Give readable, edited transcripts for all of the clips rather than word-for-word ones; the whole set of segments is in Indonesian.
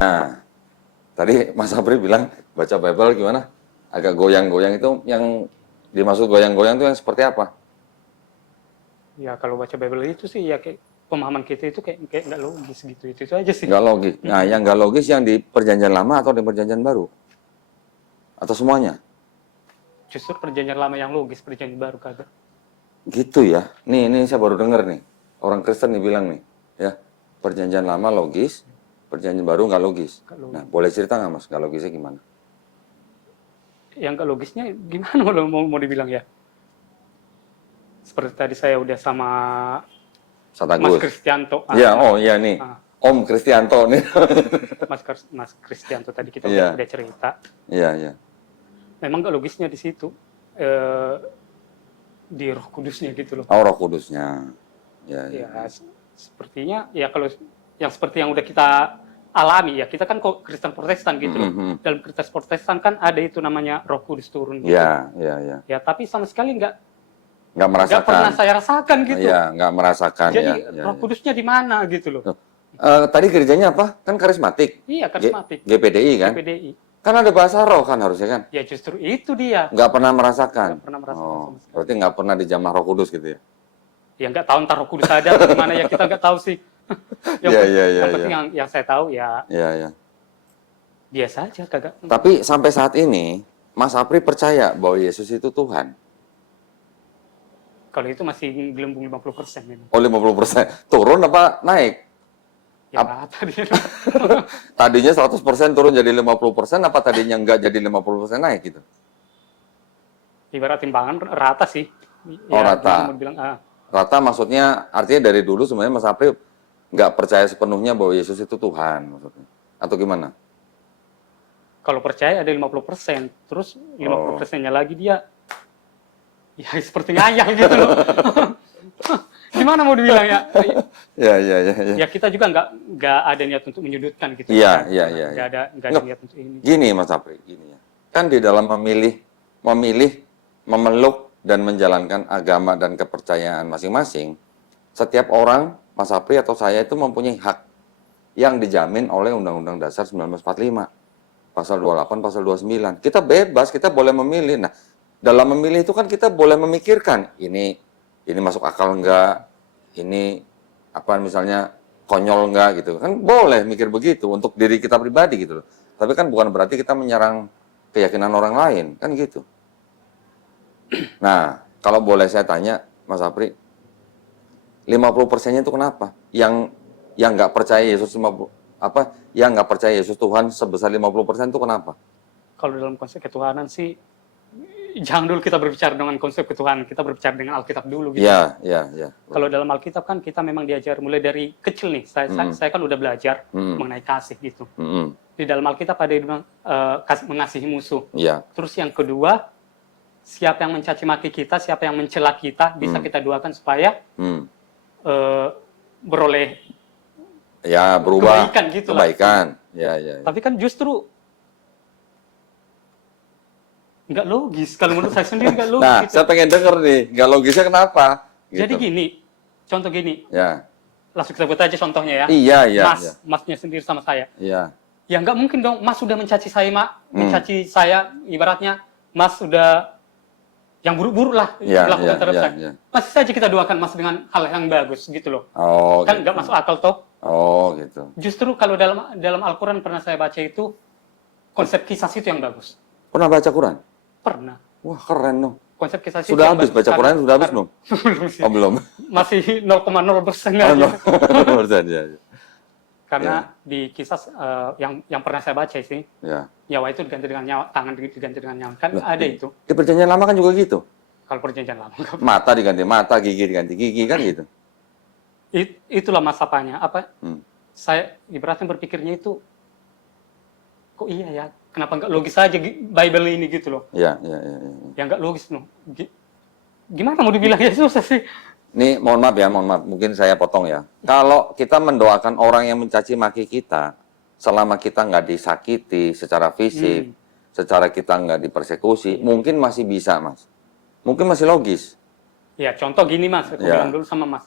Nah, tadi Mas Apri bilang baca Bible gimana? Agak goyang-goyang itu yang dimaksud goyang-goyang itu yang seperti apa? Ya kalau baca Bible itu sih ya kayak pemahaman kita itu kayak nggak logis gitu. Itu aja sih. Nggak logis. Nah, yang nggak logis yang di Perjanjian Lama atau di Perjanjian Baru? Atau semuanya? Justru perjanjian lama yang logis, perjanjian baru kagak. Gitu ya. Ini saya baru dengar nih. Orang Kristen nih bilang nih, ya. Perjanjian Lama logis, Perjanjian Baru nggak logis. Nggak logis. Nah, boleh cerita nggak Mas, nggak logisnya gimana? Yang nggak logisnya gimana mau dibilang ya? Seperti tadi saya udah sama Mas Satagus. Kristianto. Iya, oh iya nih. Ah. Om Kristianto nih. Mas Kristianto tadi kita Iya. udah cerita. Iya, iya. Memang nggak logisnya di situ. Di Roh Kudusnya gitu loh. Oh, Roh Kudusnya. Ya, Ya, ya. sepertinya ya kalau yang seperti yang udah kita alami ya, kita kan kok Kristen Protestan gitu loh. Dalam Kristen Protestan kan ada itu namanya Roh Kudus turun gitu. Iya, iya, iya. Ya, tapi sama sekali Nggak nggak merasakan. pernah saya rasakan gitu. Iya, nggak merasakan. Jadi ya, Roh Kudusnya di mana gitu loh. Tadi gerejanya apa? Kan karismatik. Iya, karismatik. GPDI kan? GPDI. Kan ada bahasa roh kan harusnya kan? Ya justru itu dia. Nggak pernah merasakan. Nggak pernah merasakan Oh, sama sekali. berarti nggak pernah dijamah Roh Kudus gitu ya? Ya nggak tahu ntar Roh Kudus ada atau gimana ya, kita nggak tahu sih. Iya, iya, iya. Yang penting yang saya tahu ya Iya, iya. biasa aja kagak. Tapi sampai saat ini, Mas Apri percaya bahwa Yesus itu Tuhan? Kalau itu masih gelembung 50% memang. Oh, 50%. Turun apa naik? Ya tadi Tadinya 100% turun jadi 50%, apa tadinya nggak jadi 50% naik gitu? ibarat timbangan rata sih. Oh, rata. Mau bilang, Rata maksudnya artinya dari dulu sebenarnya Mas Apri nggak percaya sepenuhnya bahwa Yesus itu Tuhan maksudnya. Atau gimana? kalau percaya ada 50%, terus 50%-nya lagi dia ya seperti ngayal gitu loh. Gimana mau dibilang ya? Ya, ya, ya, ya. Ya kita juga nggak ada niat untuk menyudutkan gitu. Iya, kan. iya, iya. Nggak ada niat untuk ini. Gini Mas Apri, gini ya. Kan di dalam memilih, memeluk dan menjalankan agama dan kepercayaan masing-masing, setiap orang, Mas Apri atau saya itu mempunyai hak yang dijamin oleh Undang-Undang Dasar 1945, pasal 28, pasal 29. Kita bebas, kita boleh memilih. Nah, dalam memilih itu kan kita boleh memikirkan ini masuk akal enggak, ini apa misalnya konyol enggak gitu. Kan boleh mikir begitu untuk diri kita pribadi gitu loh. Tapi kan bukan berarti kita menyerang keyakinan orang lain, kan gitu. Nah, kalau boleh saya tanya, Mas Apri, 50%-nya itu kenapa? Yang nggak percaya Yesus yang nggak percaya Yesus Tuhan sebesar 50% itu kenapa? Kalau dalam konsep ketuhanan sih, jangan dulu kita berbicara dengan konsep ketuhanan, kita berbicara dengan Alkitab dulu gitu. Iya, iya, iya. Kalau dalam Alkitab kan kita memang diajar mulai dari kecil nih. Saya kan udah belajar mengenai kasih gitu. Di dalam Alkitab ada yang bilang mengasihi musuh. Iya. Terus yang kedua, siapa yang mencaci maki kita, siapa yang mencela kita, bisa kita doakan supaya beroleh ya berubah kebaikan gitu kebaikan. Ya, ya, ya. Tapi kan justru nggak logis. Kalau menurut saya sendiri nggak logis. Nah, gitu. saya pengen denger nih, nggak logisnya kenapa? Gitu. Jadi gini, contoh gini. Ya. Langsung kita buat aja contohnya ya. Iya, iya. Masnya sendiri sama saya. Iya. Ya nggak mungkin dong, Mas sudah mencaci saya, mencaci saya, ibaratnya Mas sudah yang buruk-buruk lah dilakukan terhadap saya. Masih saja kita doakan Mas dengan hal yang bagus gitu loh. Oh, kan gitu. nggak masuk akal toh. Oh, gitu. Justru kalau dalam Al-Quran pernah saya baca itu konsep kisah itu yang bagus. Pernah baca Quran? Pernah. Wah, keren dong. Konsep kisah sudah habis baca Quran, sudah habis belum? Belum sih. Oh, belum. Masih 0,0% Oh, aja. 0,0% ya. Karena di kisah yang pernah saya baca sih, nyawa itu diganti dengan nyawa, tangan diganti dengan nyawa. Kan ada itu. Di perjanjian lama kan juga gitu. Kalau perjanjian lama. Mata diganti mata, gigi diganti gigi, kan gitu. Itulah masapanya. Saya ibaratnya berpikirnya itu, kok iya ya, kenapa nggak logis aja Bible ini gitu loh. Iya. Ya nggak logis loh. Gimana mau dibilang ya, susah sih. Nih, mohon maaf, mungkin saya potong ya. Kalau kita mendoakan orang yang mencaci maki kita, selama kita nggak disakiti secara fisik, secara kita nggak dipersekusi, mungkin masih bisa, Mas. Mungkin masih logis. Ya, contoh gini, Mas. Aku bilang dulu sama Mas.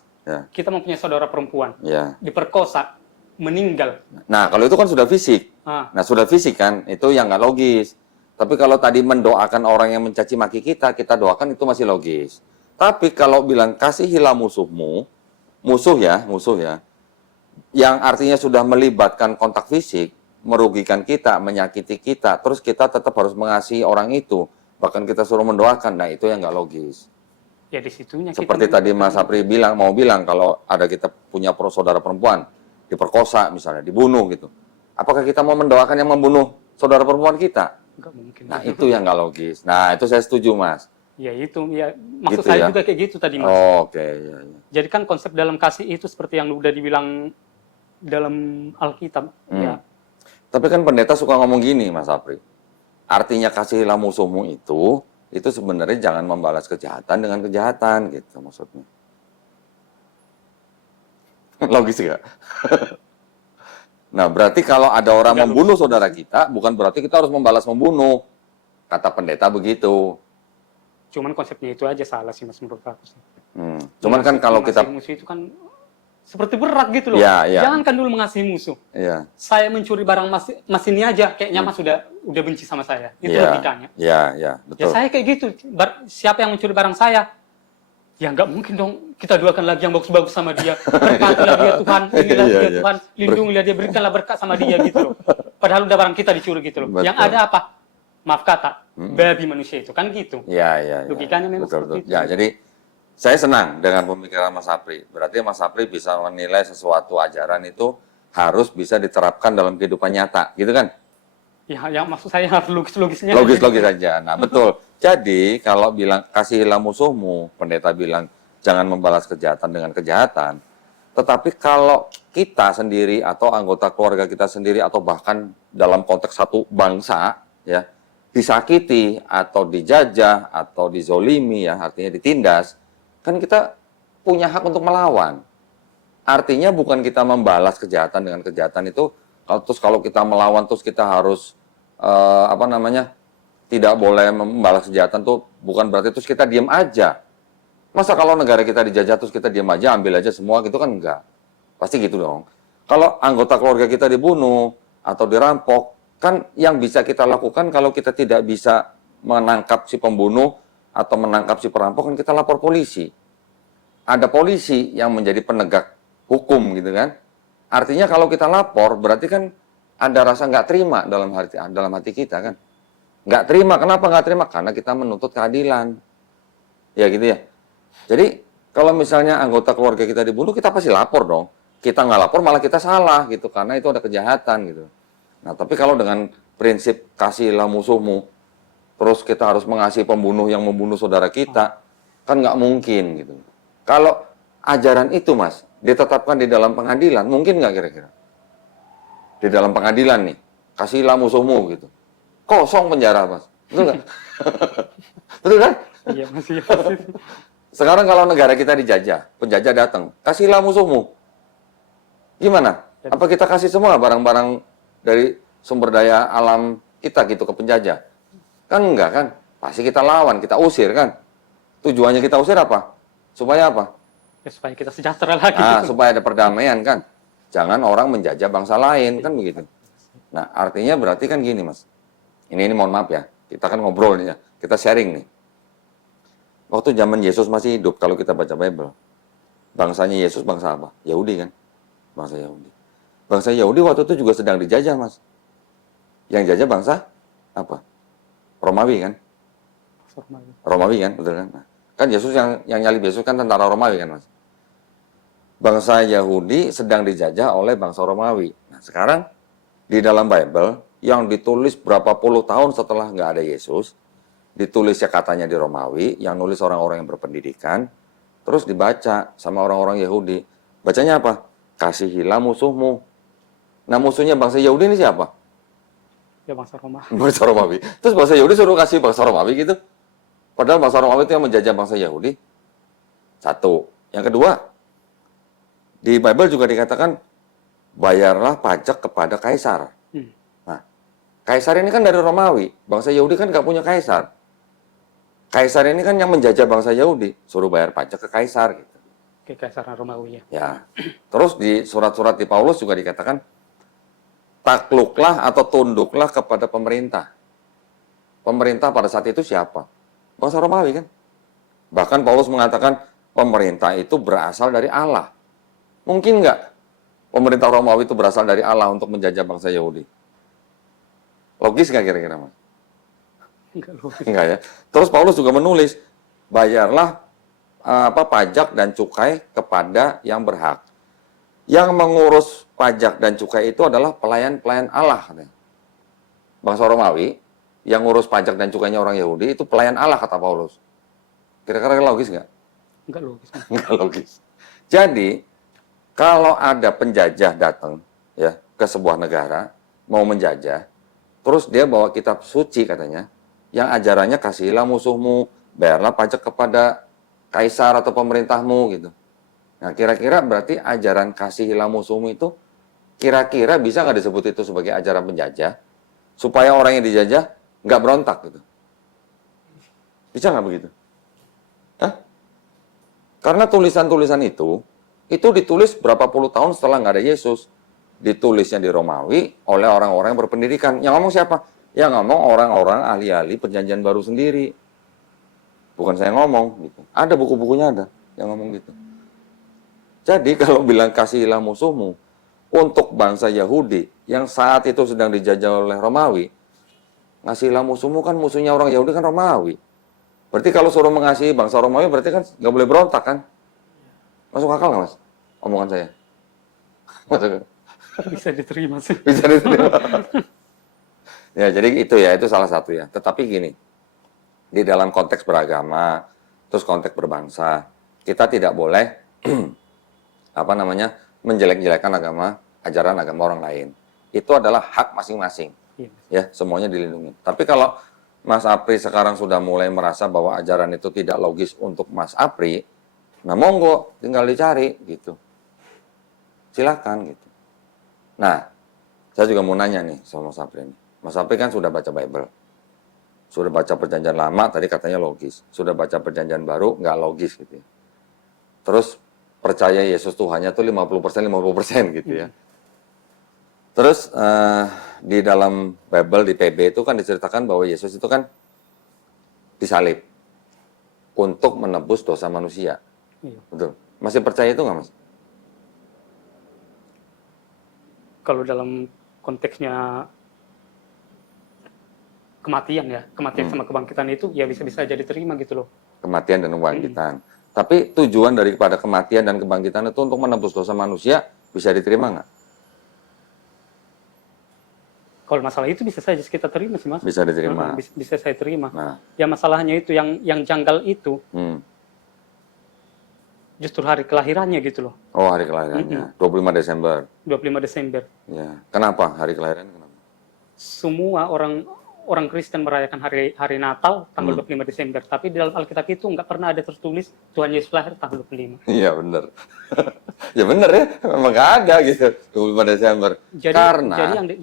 Kita mempunyai saudara perempuan. Diperkosa. meninggal. Nah, kalau itu kan sudah fisik. Ah. Nah, sudah fisik kan, itu yang nggak logis. Tapi kalau tadi mendoakan orang yang mencaci maki kita, kita doakan itu masih logis. Tapi kalau bilang kasihilah musuhmu, musuh ya, yang artinya sudah melibatkan kontak fisik, merugikan kita, menyakiti kita, terus kita tetap harus mengasihi orang itu, bahkan kita suruh mendoakan, nah itu yang nggak logis. Ya di situnya Seperti kita tadi Mas Sapri mau bilang kalau ada kita punya saudara perempuan diperkosa misalnya, dibunuh gitu. Apakah kita mau mendoakan yang membunuh saudara perempuan kita? nggak mungkin. Nah, itu yang nggak logis. Nah, itu saya setuju, Mas. Ya itu, ya maksud Gitu saya ya? juga kayak gitu tadi, Mas. Oh, oke, ya, ya. Jadi kan konsep dalam kasih itu seperti yang udah dibilang dalam Alkitab. Ya, Tapi kan pendeta suka ngomong gini, Mas Sapri. Artinya kasihilah musuhmu itu sebenarnya jangan membalas kejahatan dengan kejahatan, gitu maksudnya. Logis nggak? Nah, berarti kalau ada orang Nggak membunuh saudara kita, bukan berarti kita harus membalas membunuh. Kata pendeta begitu. cuman konsepnya itu aja salah sih, Mas, menurut aku sih. Cuman kan kalau kita... Mengasihi musuh itu kan seperti berat gitu loh. Ya, ya. Jangankan dulu mengasihi musuh. Iya. Saya mencuri barang mas ini aja, kayaknya Mas udah benci sama saya. Itu Iya, logikanya. iya, Ya betul. saya kayak gitu. Siapa yang mencuri barang saya? Ya nggak mungkin dong kita doakan lagi yang bagus-bagus sama dia. Berkatilah dia Tuhan, inilah Iya, dia iya. Tuhan, lindungilah dia, berikanlah berkat sama dia gitu loh. Padahal udah barang kita dicuri gitu loh. Betul. Yang ada apa? Maaf kata, babi manusia itu kan gitu. Iya, iya. Logikanya memang betul, seperti betul. itu. Ya, jadi saya senang dengan pemikiran Mas Sapri. Berarti Mas Sapri bisa menilai sesuatu ajaran itu harus bisa diterapkan dalam kehidupan nyata, gitu kan? Ya, yang maksud saya harus logis-logisnya. Logis-logis saja. Nah, betul. Jadi, kalau bilang kasihilah musuhmu, pendeta bilang jangan membalas kejahatan dengan kejahatan. Tetapi kalau kita sendiri atau anggota keluarga kita sendiri atau bahkan dalam konteks satu bangsa, ya, disakiti atau dijajah atau dizolimi, ya, artinya ditindas, kan kita punya hak untuk melawan. Artinya bukan kita membalas kejahatan dengan kejahatan itu, kalau kita melawan terus kita harus tidak boleh membalas kejahatan tuh bukan berarti terus kita diam aja. Masa kalau negara kita dijajah terus kita diam aja, ambil aja semua gitu kan enggak. Pasti gitu dong. Kalau anggota keluarga kita dibunuh atau dirampok, kan yang bisa kita lakukan kalau kita tidak bisa menangkap si pembunuh atau menangkap si perampok kan kita lapor polisi. Ada polisi yang menjadi penegak hukum gitu kan. Artinya kalau kita lapor berarti kan ada rasa nggak terima dalam hati kita kan. Nggak terima, kenapa nggak terima? Karena kita menuntut keadilan. Ya gitu ya. Jadi kalau misalnya anggota keluarga kita dibunuh, kita pasti lapor dong. Kita nggak lapor malah kita salah gitu, karena itu ada kejahatan gitu. Nah, tapi kalau dengan prinsip kasihilah musuhmu, terus kita harus mengasihi pembunuh yang membunuh saudara kita, kan nggak mungkin gitu. Kalau ajaran itu, Mas, ditetapkan di dalam pengadilan, mungkin nggak kira-kira? Di dalam pengadilan nih, kasihilah musuhmu gitu. Kosong penjara, Mas. Betul nggak? Betul kan? Iya, masih. Sekarang kalau negara kita dijajah, penjajah datang, kasihlah musuhmu. Gimana? Apa kita kasih semua barang-barang dari sumber daya alam kita gitu ke penjajah? Kan enggak kan? Pasti kita lawan, kita usir kan? Tujuannya kita usir apa? Supaya apa? Ya, supaya kita sejahtera lagi. Supaya ada perdamaian kan? Jangan orang menjajah bangsa lain kan begitu. Nah, artinya berarti kan gini, Mas. Ini mohon maaf ya. Kita kan ngobrol nih ya. Kita sharing nih. Waktu zaman Yesus masih hidup, kalau kita baca Bible, bangsanya Yesus bangsa apa? Yahudi kan? Bangsa Yahudi. Bangsa Yahudi waktu itu juga sedang dijajah, Mas. Yang jajah bangsa apa? Romawi kan? Romawi kan, betul kan? Nah, kan Yesus yang nyalib Yesus kan tentara Romawi kan, Mas? Bangsa Yahudi sedang dijajah oleh bangsa Romawi. Nah, sekarang di dalam Bible yang ditulis berapa puluh tahun setelah nggak ada Yesus, ditulis ya katanya di Romawi, yang nulis orang-orang yang berpendidikan, terus dibaca sama orang-orang Yahudi. Bacanya apa? Kasihilah musuhmu. Nah, musuhnya bangsa Yahudi ini siapa? Ya, bangsa Romawi. Bangsa Romawi. Terus bangsa Yahudi suruh kasih bangsa Romawi gitu. Padahal bangsa Romawi itu yang menjajah bangsa Yahudi. Satu. Yang kedua, di Bible juga dikatakan, bayarlah pajak kepada kaisar. Nah, kaisar ini kan dari Romawi. Bangsa Yahudi kan nggak punya kaisar. Kaisar ini kan yang menjajah bangsa Yahudi. Suruh bayar pajak ke kaisar gitu. Kekaisaran Romawi ya. Ya. Terus di surat-surat di Paulus juga dikatakan takluklah atau tunduklah kepada pemerintah. Pemerintah pada saat itu siapa? Bangsa Romawi kan? Bahkan Paulus mengatakan pemerintah itu berasal dari Allah. Mungkin nggak pemerintah Romawi itu berasal dari Allah untuk menjajah bangsa Yahudi? Logis nggak kira-kira, Mas? Enggak logis. Enggak ya. Terus Paulus juga menulis, bayarlah pajak dan cukai kepada yang berhak. Yang mengurus pajak dan cukai itu adalah pelayan-pelayan Allah, katanya. Bangsa Romawi yang ngurus pajak dan cukainya orang Yahudi itu pelayan Allah, kata Paulus. Kira-kira logis nggak? Enggak logis. Nggak logis. Jadi kalau ada penjajah datang ya ke sebuah negara mau menjajah, terus dia bawa kitab suci katanya, yang ajarannya kasihilah musuhmu, bayarlah pajak kepada kaisar atau pemerintahmu gitu. Nah kira-kira berarti ajaran kasihilah musuhmu itu kira-kira bisa nggak disebut itu sebagai ajaran penjajah supaya orang yang dijajah nggak berontak gitu? Bisa nggak begitu? Hah? Karena tulisan-tulisan itu ditulis berapa puluh tahun setelah nggak ada Yesus. Ditulisnya di Romawi oleh orang-orang yang berpendidikan. Yang ngomong siapa? Yang ngomong orang-orang ahli-ahli perjanjian baru sendiri. Bukan saya ngomong gitu. Ada buku-bukunya ada yang ngomong gitu. Jadi kalau bilang kasihilah musuhmu untuk bangsa Yahudi yang saat itu sedang dijajah oleh Romawi, ngasihilah musuhmu kan musuhnya orang Yahudi kan Romawi. Berarti kalau suruh mengasihi bangsa Romawi berarti kan nggak boleh berontak kan? Masuk akal nggak, Mas? Omongan saya. Masuk. Bisa diterima sih. Bisa diterima. Ya, jadi itu salah satu ya. Tetapi gini, di dalam konteks beragama, terus konteks berbangsa, kita tidak boleh menjelek-jelekan ajaran agama orang lain. Itu adalah hak masing-masing. Iya. Ya, semuanya dilindungi. Tapi kalau Mas Apri sekarang sudah mulai merasa bahwa ajaran itu tidak logis untuk Mas Apri, nah monggo, tinggal dicari gitu. Silakan gitu. Nah, saya juga mau nanya nih sama Mas Apri ini. Mas Apri kan sudah baca Bible. Sudah baca perjanjian lama, tadi katanya logis. Sudah baca perjanjian baru, nggak logis gitu ya. Terus percaya Yesus Tuhannya tuh 50%, 50% gitu ya. Terus di dalam Bible, di PB itu kan diceritakan bahwa Yesus itu kan disalib untuk menebus dosa manusia. Iya. Betul. Masih percaya itu nggak, Mas? Kalau dalam konteksnya kematian ya, kematian sama kebangkitan itu ya bisa-bisa jadi terima gitu loh. Kematian dan kebangkitan. Tapi tujuan daripada kematian dan kebangkitan itu untuk menebus dosa manusia bisa diterima nggak? Kalau masalah itu bisa saja kita terima sih, Mas. Bisa diterima. Bisa saya terima. Nah, Ya masalahnya itu yang janggal itu justru hari kelahirannya gitu loh. oh hari kelahirannya, 25 Desember. 25 Desember. Ya, kenapa hari kelahiran? Kenapa? Semua orang Kristen merayakan hari Natal tanggal 25 Desember, tapi di dalam Alkitab itu nggak pernah ada tertulis Tuhan Yesus lahir tanggal 25. Iya benar. Ya benar ya, memang nggak ada gitu 25 Desember. Jadi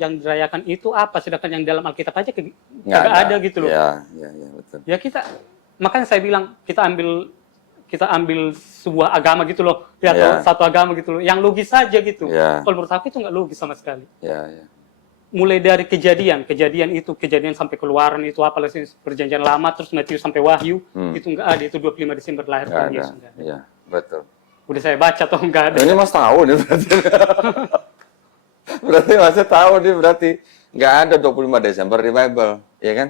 yang dirayakan itu apa? Sedangkan yang dalam Alkitab aja nggak ada gitu loh. Ya betul. Ya makanya saya bilang kita ambil sebuah agama gitu loh, ya atau satu agama gitu loh, yang logis saja gitu. Ya. Kalau menurut aku itu nggak logis sama sekali. Ya. Mulai dari kejadian sampai keluaran itu apalagi perjanjian lama terus Matius sampai Wahyu itu nggak ada, itu 25 Desember lahir Tuhan Yesus. Iya, betul. Udah saya baca toh nggak ada. Ini Mas tahu nih berarti. Berarti Mas tahu nih berarti nggak ada 25 Desember di Bible, ya kan?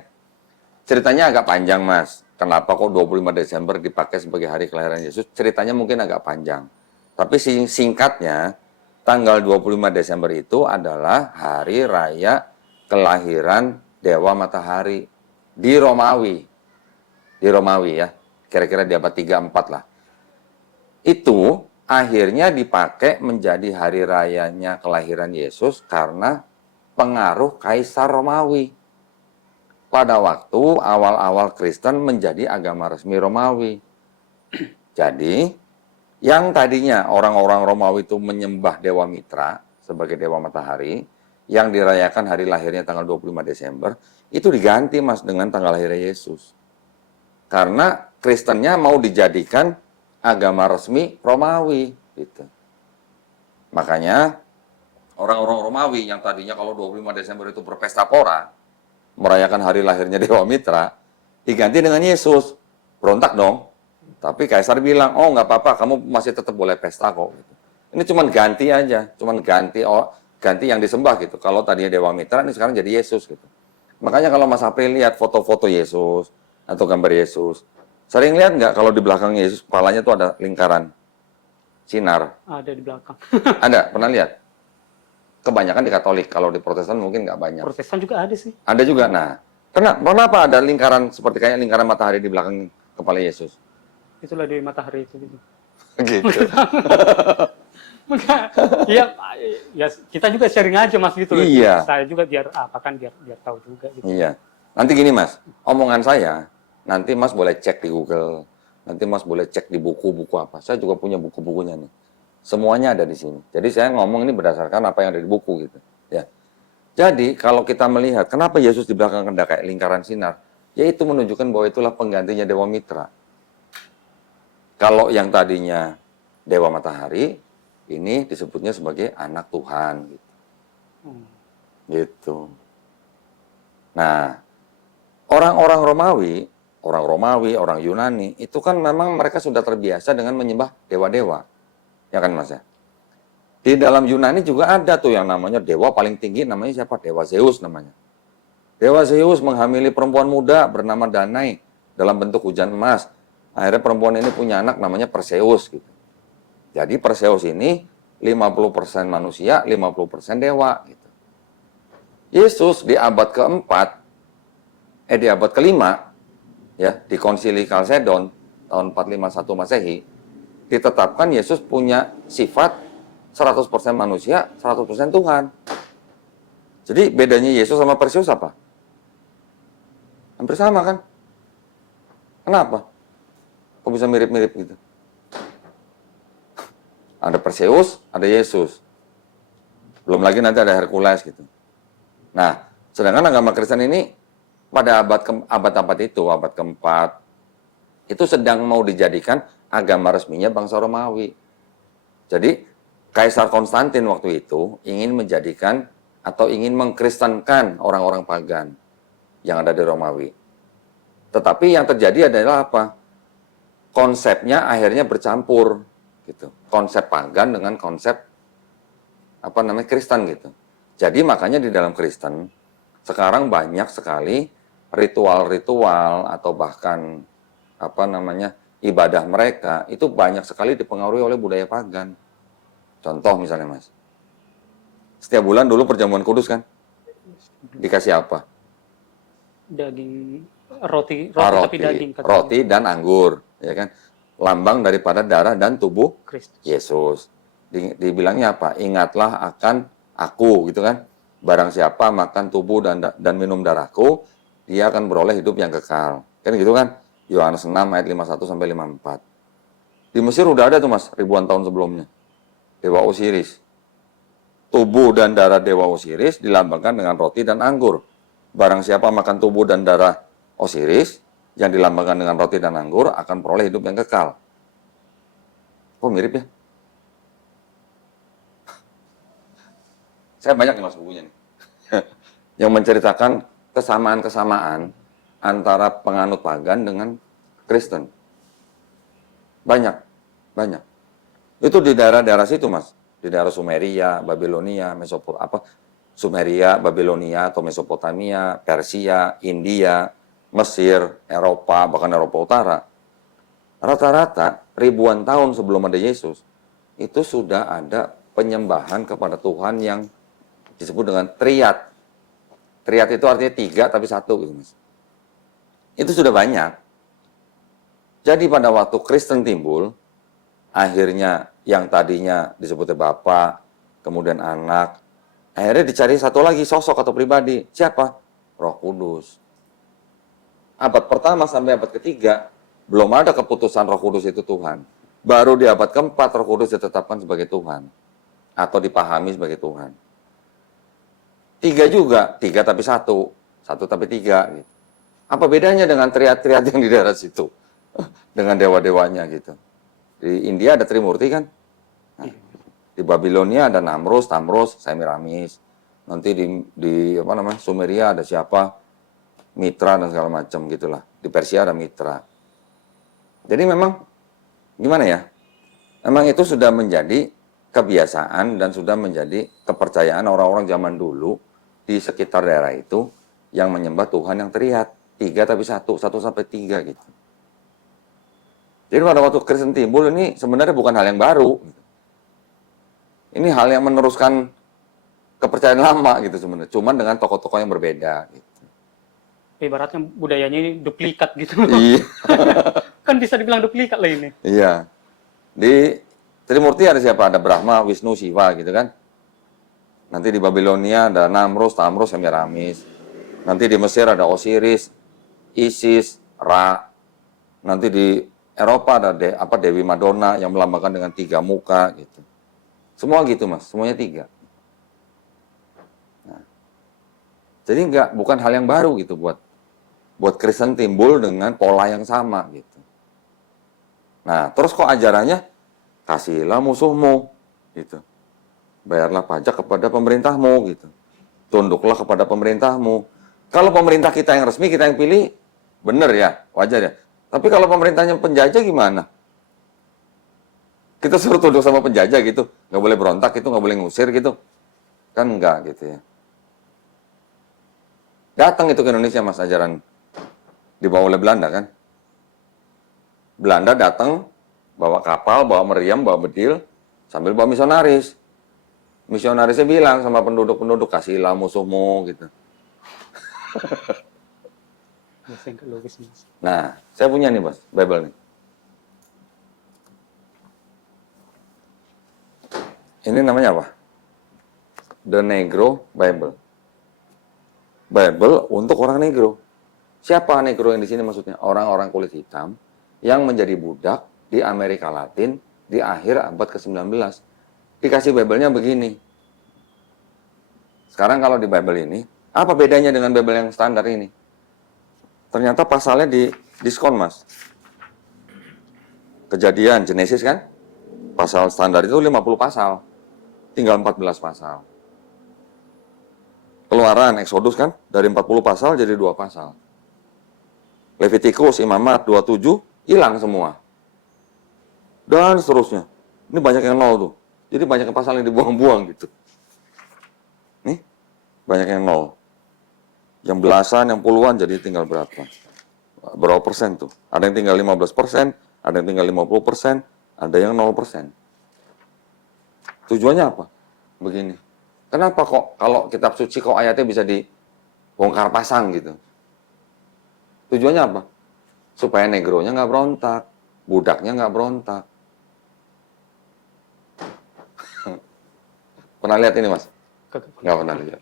Ceritanya agak panjang, Mas. Kenapa kok 25 Desember dipakai sebagai hari kelahiran Yesus? Ceritanya mungkin agak panjang. Tapi singkatnya, tanggal 25 Desember itu adalah hari raya kelahiran Dewa Matahari di Romawi. Di Romawi ya, kira-kira di abad 3-4 lah. Itu akhirnya dipakai menjadi hari rayanya kelahiran Yesus karena pengaruh Kaisar Romawi. Pada waktu awal-awal Kristen menjadi agama resmi Romawi. Jadi, yang tadinya orang-orang Romawi itu menyembah Dewa Mitra sebagai Dewa Matahari, yang dirayakan hari lahirnya tanggal 25 Desember, itu diganti, Mas, dengan tanggal lahirnya Yesus. Karena Kristennya mau dijadikan agama resmi Romawi gitu. Makanya orang-orang Romawi yang tadinya kalau 25 Desember itu berpesta pora, merayakan hari lahirnya Dewa Mitra, diganti dengan Yesus. Berontak dong. Tapi Kaisar bilang, oh nggak apa-apa, kamu masih tetap boleh pesta kok. Gitu. Ini cuman ganti aja, cuman ganti yang disembah gitu. Kalau tadinya Dewa Mitra, ini sekarang jadi Yesus gitu. Makanya kalau Mas April lihat foto-foto Yesus atau gambar Yesus, sering lihat nggak kalau di belakang Yesus kepalanya tuh ada lingkaran sinar? Ada di belakang. Ada, pernah lihat? Kebanyakan di Katolik, kalau di Protestan mungkin nggak banyak. Protestan juga ada sih. Ada juga. Nah, kenapa ada lingkaran seperti kayak lingkaran matahari di belakang kepala Yesus? Itulah Dewi Matahari itu gitu. Gitu. Iya, ya kita juga sharing aja Mas gitu loh. Iya. Saya juga biar biar tahu juga gitu. Iya. Nanti gini Mas, omongan saya, nanti Mas boleh cek di Google, nanti Mas boleh cek di buku-buku apa. Saya juga punya buku-bukunya nih. Semuanya ada di sini. Jadi saya ngomong ini berdasarkan apa yang ada di buku gitu. Ya. Jadi kalau kita melihat kenapa Yesus di belakang ada kayak lingkaran sinar, yaitu menunjukkan bahwa itulah penggantinya Dewa Mitra. Kalau yang tadinya Dewa Matahari, ini disebutnya sebagai anak Tuhan. Gitu. Nah, orang-orang Romawi, orang Yunani, itu kan memang mereka sudah terbiasa dengan menyembah dewa-dewa. Ya kan Mas ya? Di dalam Yunani juga ada tuh yang namanya dewa paling tinggi, namanya siapa? Dewa Zeus namanya. Dewa Zeus menghamili perempuan muda bernama Danai dalam bentuk hujan emas. Akhirnya perempuan ini punya anak namanya Perseus gitu. Jadi Perseus ini 50% manusia, 50% dewa gitu. Yesus di abad keempat, di abad kelima, ya di Konsili Kalsedon tahun 451 Masehi, ditetapkan Yesus punya sifat 100% manusia, 100% Tuhan. Jadi bedanya Yesus sama Perseus apa? Hampir sama kan? Kenapa? Kok bisa mirip-mirip gitu? Ada Perseus, ada Yesus. Belum lagi nanti ada Hercules gitu. Nah, sedangkan agama Kristen ini pada abad itu, abad keempat, itu sedang mau dijadikan agama resminya bangsa Romawi. Jadi, Kaisar Konstantin waktu itu ingin menjadikan atau ingin mengkristenkan orang-orang pagan yang ada di Romawi. Tetapi yang terjadi adalah apa? Konsepnya akhirnya bercampur gitu. Konsep pagan dengan konsep Kristen gitu. Jadi makanya di dalam Kristen sekarang banyak sekali ritual-ritual atau bahkan ibadah mereka itu banyak sekali dipengaruhi oleh budaya pagan. Contoh misalnya Mas, setiap bulan dulu perjamuan kudus kan, dikasih apa? Daging, roti tapi daging. Roti dan anggur, ya kan? Lambang daripada darah dan tubuh Kristus. Yesus. Dibilangnya apa? Ingatlah akan aku, gitu kan? Barang siapa makan tubuh dan minum darahku, dia akan beroleh hidup yang kekal. Kan gitu kan? Yohanes 6 ayat 51 sampai 54. Di Mesir udah ada tuh Mas, ribuan tahun sebelumnya. Dewa Osiris. Tubuh dan darah Dewa Osiris dilambangkan dengan roti dan anggur. Barang siapa makan tubuh dan darah Osiris yang dilambangkan dengan roti dan anggur akan peroleh hidup yang kekal. Kok mirip ya? Saya banyak nih Mas bukunya nih. Yang menceritakan kesamaan-kesamaan antara penganut pagan dengan Kristen. Banyak. Itu di daerah-daerah situ Mas. Di daerah Sumeria, Babilonia, Sumeria, Babilonia atau Mesopotamia, Persia, India, Mesir, Eropa, bahkan Eropa Utara. Rata-rata ribuan tahun sebelum ada Yesus, itu sudah ada penyembahan kepada Tuhan yang disebut dengan triad. Triad itu artinya 3 tapi 1 gitu Mas. Itu sudah banyak. Jadi pada waktu Kristen timbul, akhirnya yang tadinya disebutnya Bapa, kemudian Anak, akhirnya dicari satu lagi sosok atau pribadi. Siapa? Roh Kudus. Abad pertama sampai abad ketiga, belum ada keputusan Roh Kudus itu Tuhan. Baru di abad keempat Roh Kudus ditetapkan sebagai Tuhan. Atau dipahami sebagai Tuhan. 3 juga, 3 tapi 1. 1 tapi 3 gitu. Apa bedanya dengan triad-triad yang di daerah situ? Dengan dewa-dewanya gitu. Di India ada Trimurti kan? Nah, di Babilonia ada Namrus, Tamrus, Semiramis. Nanti di apa namanya Sumeria ada siapa? Mitra dan segala macam gitulah. Di Persia ada Mitra. Jadi memang gimana ya? Memang itu sudah menjadi kebiasaan dan sudah menjadi kepercayaan orang-orang zaman dulu di sekitar daerah itu yang menyembah Tuhan yang terlihat. 3 tapi 1 sampai 3 gitu. Jadi pada waktu Kristen timbul ini sebenarnya bukan hal yang baru. Ini hal yang meneruskan kepercayaan lama gitu sebenarnya. Cuman dengan tokoh-tokoh yang berbeda gitu. Ibaratnya budayanya ini duplikat gitu. Iya. Kan bisa dibilang duplikat lah ini. Iya. Di Trimurti ada siapa? Ada Brahma, Wisnu, Siva gitu kan. Nanti di Babilonia ada Namrus, Tamrus, Semiramis. Nanti di Mesir ada Osiris, Isis, Ra. Nanti di Eropa ada Dewi Madonna yang melambangkan dengan 3 muka gitu. Semua gitu mas, semuanya 3. Nah, jadi bukan hal yang baru gitu buat Kristen timbul dengan pola yang sama gitu. Nah, terus kok ajarannya kasihilah musuhmu gitu. Bayarlah pajak kepada pemerintahmu gitu. Tunduklah kepada pemerintahmu. Kalau pemerintah kita yang resmi, kita yang pilih, benar ya, wajar ya. Tapi kalau pemerintahnya penjajah gimana? Kita suruh tunduk sama penjajah gitu, nggak boleh berontak gitu, nggak boleh ngusir gitu. Kan enggak gitu ya. Datang itu ke Indonesia mas ajaran dibawa oleh Belanda kan. Belanda datang, bawa kapal, bawa meriam, bawa bedil, sambil bawa misionaris. Misionarisnya bilang sama penduduk-penduduk, kasihilah musuhmu gitu. Nah, saya punya nih mas, Bible nih. Ini namanya apa? The Negro Bible. Bible untuk orang Negro. Siapa Negro yang di sini maksudnya? Orang-orang kulit hitam yang menjadi budak di Amerika Latin di akhir abad ke-19. Dikasih Bible-nya begini. Sekarang kalau di Bible ini, apa bedanya dengan Bible yang standar ini? Ternyata pasalnya di diskon, Mas. Kejadian, Genesis kan? Pasal standar itu 50 pasal. Tinggal 14 pasal. Keluaran, Exodus kan? Dari 40 pasal jadi 2 pasal. Levitikus, Imamat, 27, hilang semua. Dan seterusnya. Ini banyak yang nol tuh. Jadi banyak yang pasal yang dibuang-buang gitu. Nih, banyak yang nol. Yang belasan, yang puluhan, jadi tinggal berapa? Berapa persen tuh? Ada yang tinggal 15%, ada yang tinggal 50%, ada yang 0%. Tujuannya apa? Begini. Kenapa kok kalau kitab suci kok ayatnya bisa dibongkar pasang gitu? Tujuannya apa? Supaya negronya nggak berontak, budaknya nggak berontak. Pernah lihat ini mas? Nggak pernah lihat.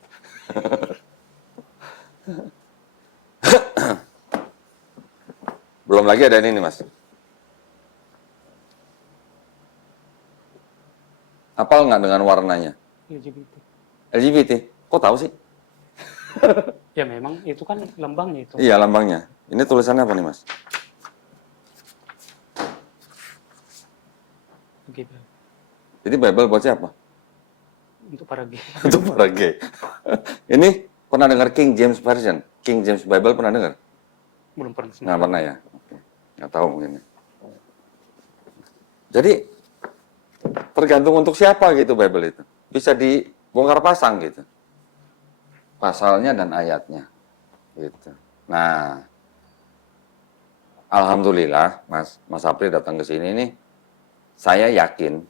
Belum lagi ada ini mas. Apal nggak dengan warnanya? LGBT. LGBT. Kok tahu sih? Ya memang itu kan lambangnya itu. Iya lambangnya. Ini tulisannya apa nih mas? Gitu. Jadi Bible buat siapa? Untuk para gay. Untuk para gay. Ini pernah dengar King James Version? King James Bible pernah dengar? Belum pernah. Nggak pernah ya? Oke. Nggak tahu mungkin ya. Jadi tergantung untuk siapa gitu Bible itu. Bisa dibongkar pasang gitu. Pasalnya dan ayatnya. Gitu. Nah, alhamdulillah Mas Apri datang ke sini nih. Saya yakin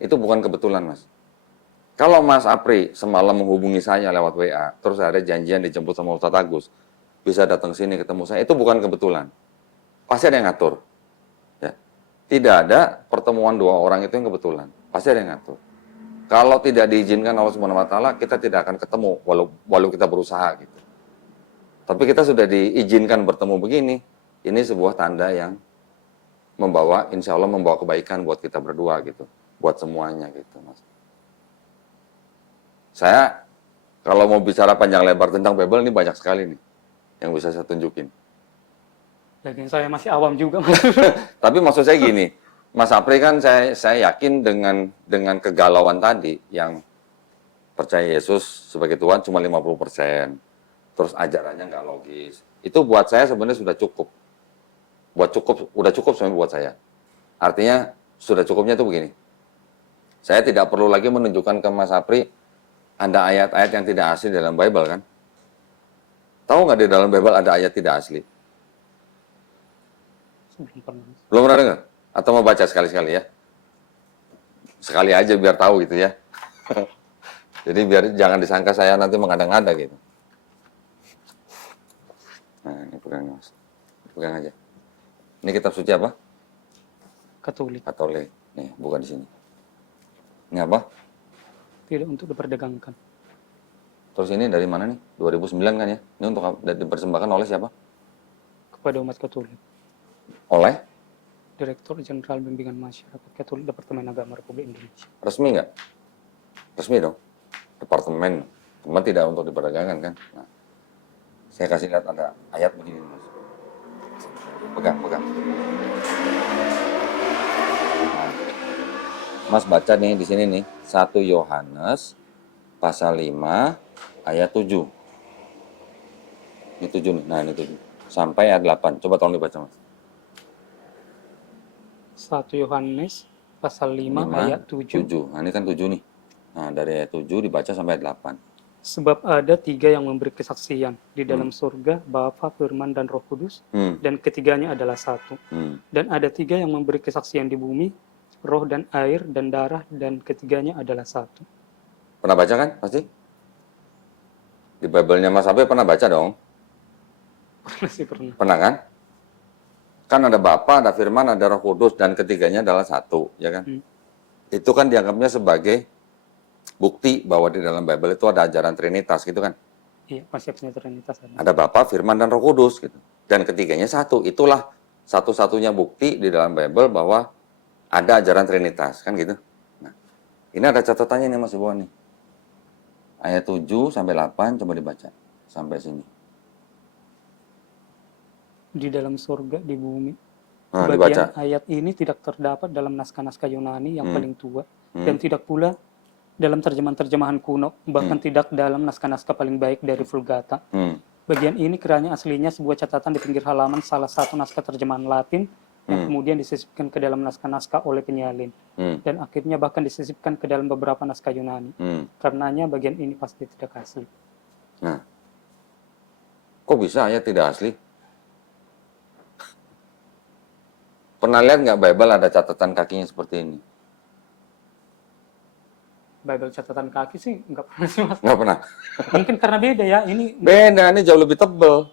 itu bukan kebetulan Mas. Kalau Mas Apri semalam menghubungi saya lewat WA, terus ada janjian dijemput sama Ustadz Agus, bisa datang sini ketemu saya, itu bukan kebetulan. Pasti ada yang ngatur. Ya. Tidak ada pertemuan 2 orang itu yang kebetulan. Pasti ada yang ngatur. Kalau tidak diizinkan Allah Subhanahu wa taala, kita tidak akan ketemu walau kita berusaha gitu. Tapi kita sudah diizinkan bertemu begini. Ini sebuah tanda yang insya Allah membawa kebaikan buat kita berdua gitu, buat semuanya gitu, Mas. Saya kalau mau bicara panjang lebar tentang Bible ini banyak sekali nih yang bisa saya tunjukin. Lagian saya masih awam juga, Mas. Tapi maksud saya gini, Mas Apri kan saya yakin dengan kegalauan tadi yang percaya Yesus sebagai Tuhan cuma 50%. Terus ajarannya nggak logis. Itu buat saya sebenarnya sudah cukup. Udah cukup sebenarnya buat saya. Artinya sudah cukupnya itu begini. Saya tidak perlu lagi menunjukkan ke Mas Apri ada ayat-ayat yang tidak asli dalam Bible kan? Tahu nggak di dalam Bible ada ayat tidak asli? Belum pernah. Belum pernah dengar? Atau mau baca sekali-sekali ya? Sekali aja biar tahu gitu ya. Jadi biar jangan disangka saya nanti mengada-ngada gitu. Nah, ini pegang Mas. Pegang aja. Ini kitab suci apa? Katolik. Katolik. Nih, bukan di sini. Ini apa? Tidak untuk diperdagangkan. Terus ini dari mana nih? 2009 kan ya? Ini untuk dipersembahkan oleh siapa? Kepada umat Katolik. Oleh? Direktur Jenderal Bimbingan Masyarakat Katolik Departemen Agama Republik Indonesia. Resmi nggak? Resmi dong. Departemen. Cuma tidak untuk diperdagangkan kan? Nah, saya kasih lihat ada ayat begini Mas. Pegang. Nah, Mas baca nih di sini nih. 1 Yohanes pasal 5 ayat 7. Ini 7 nih. Nah, ini 7. Sampai ayat 8. Coba tolong dibaca Mas. 1 Yohanes pasal 5 ayat 7. 7. Nah, ini kan 7 nih. Nah, dari ayat 7 dibaca sampai ayat 8. Sebab ada 3 yang memberi kesaksian di dalam surga, Bapa, Firman, dan Roh Kudus, dan ketiganya adalah satu. Dan ada 3 yang memberi kesaksian di bumi, roh dan air dan darah, dan ketiganya adalah satu. Pernah baca kan pasti? Di Bible-nya Mas Abe pernah baca dong? Pernah sih, pernah. Pernah kan? Kan ada Bapa, ada Firman, ada Roh Kudus, dan ketiganya adalah satu, ya kan? Itu kan dianggapnya sebagai bukti bahwa di dalam Bible itu ada ajaran Trinitas, gitu kan? Iya, konsepnya Trinitas. Ada Bapa, Firman, dan Roh Kudus, gitu. Dan ketiganya satu. Itulah satu-satunya bukti di dalam Bible bahwa ada ajaran Trinitas, kan gitu? Nah, ini ada catatannya nih Mas di bawah nih. Ayat 7 sampai 8, coba dibaca. Sampai sini. Di dalam surga, di bumi. Nah, Bagian dibaca. ayat ini tidak terdapat dalam naskah-naskah Yunani yang paling tua, dan tidak pula dalam terjemahan-terjemahan kuno, bahkan tidak dalam naskah-naskah paling baik dari Vulgata. Bagian ini kiranya aslinya sebuah catatan di pinggir halaman salah satu naskah terjemahan Latin yang kemudian disisipkan ke dalam naskah-naskah oleh penyalin, dan akhirnya bahkan disisipkan ke dalam beberapa naskah Yunani. Karenanya bagian ini pasti tidak asli. Nah, kok bisa ayat tidak asli? Pernah lihat nggak Bible ada catatan kakinya seperti ini? Bible catatan kaki sih nggak pernah sih Mas. Nggak pernah. Mungkin karena beda ya. Ini Beda, ini jauh lebih tebel.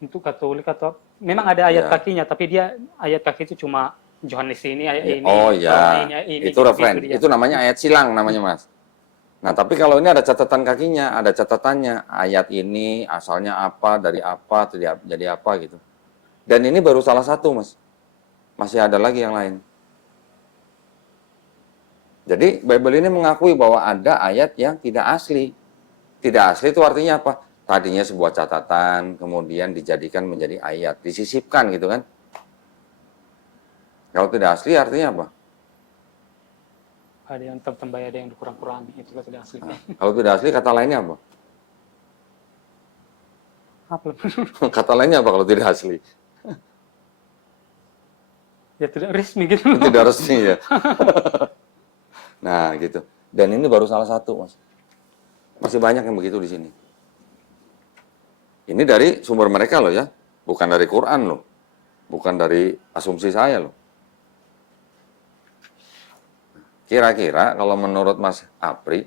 untuk Katolik atau memang ada ayat kakinya, tapi dia ayat kaki itu cuma Yohanes ini, ayat ini. Oh ya, ini, itu referen. Itu namanya ayat silang namanya Mas. Nah, tapi kalau ini ada catatan kakinya, ada catatannya. Ayat ini asalnya apa, dari apa, jadi apa gitu. Dan ini baru salah satu Mas. Masih ada lagi yang lain. Jadi Bible ini mengakui bahwa ada ayat yang tidak asli. Tidak asli itu artinya apa? Tadinya sebuah catatan, kemudian dijadikan menjadi ayat, disisipkan gitu kan. Kalau tidak asli artinya apa? Ada yang tambah, ada yang dikurang-kurangi, itu tidak asli. Nah, kalau tidak asli kata lainnya apa? Apa? Kata lainnya apa kalau tidak asli? Ya tidak resmi gitu. Tidak resmi ya. Nah gitu. Dan ini baru salah satu Mas. Masih banyak yang begitu di sini. Ini dari sumber mereka loh ya, bukan dari Quran loh, bukan dari asumsi saya loh. Kira-kira kalau menurut Mas Apri,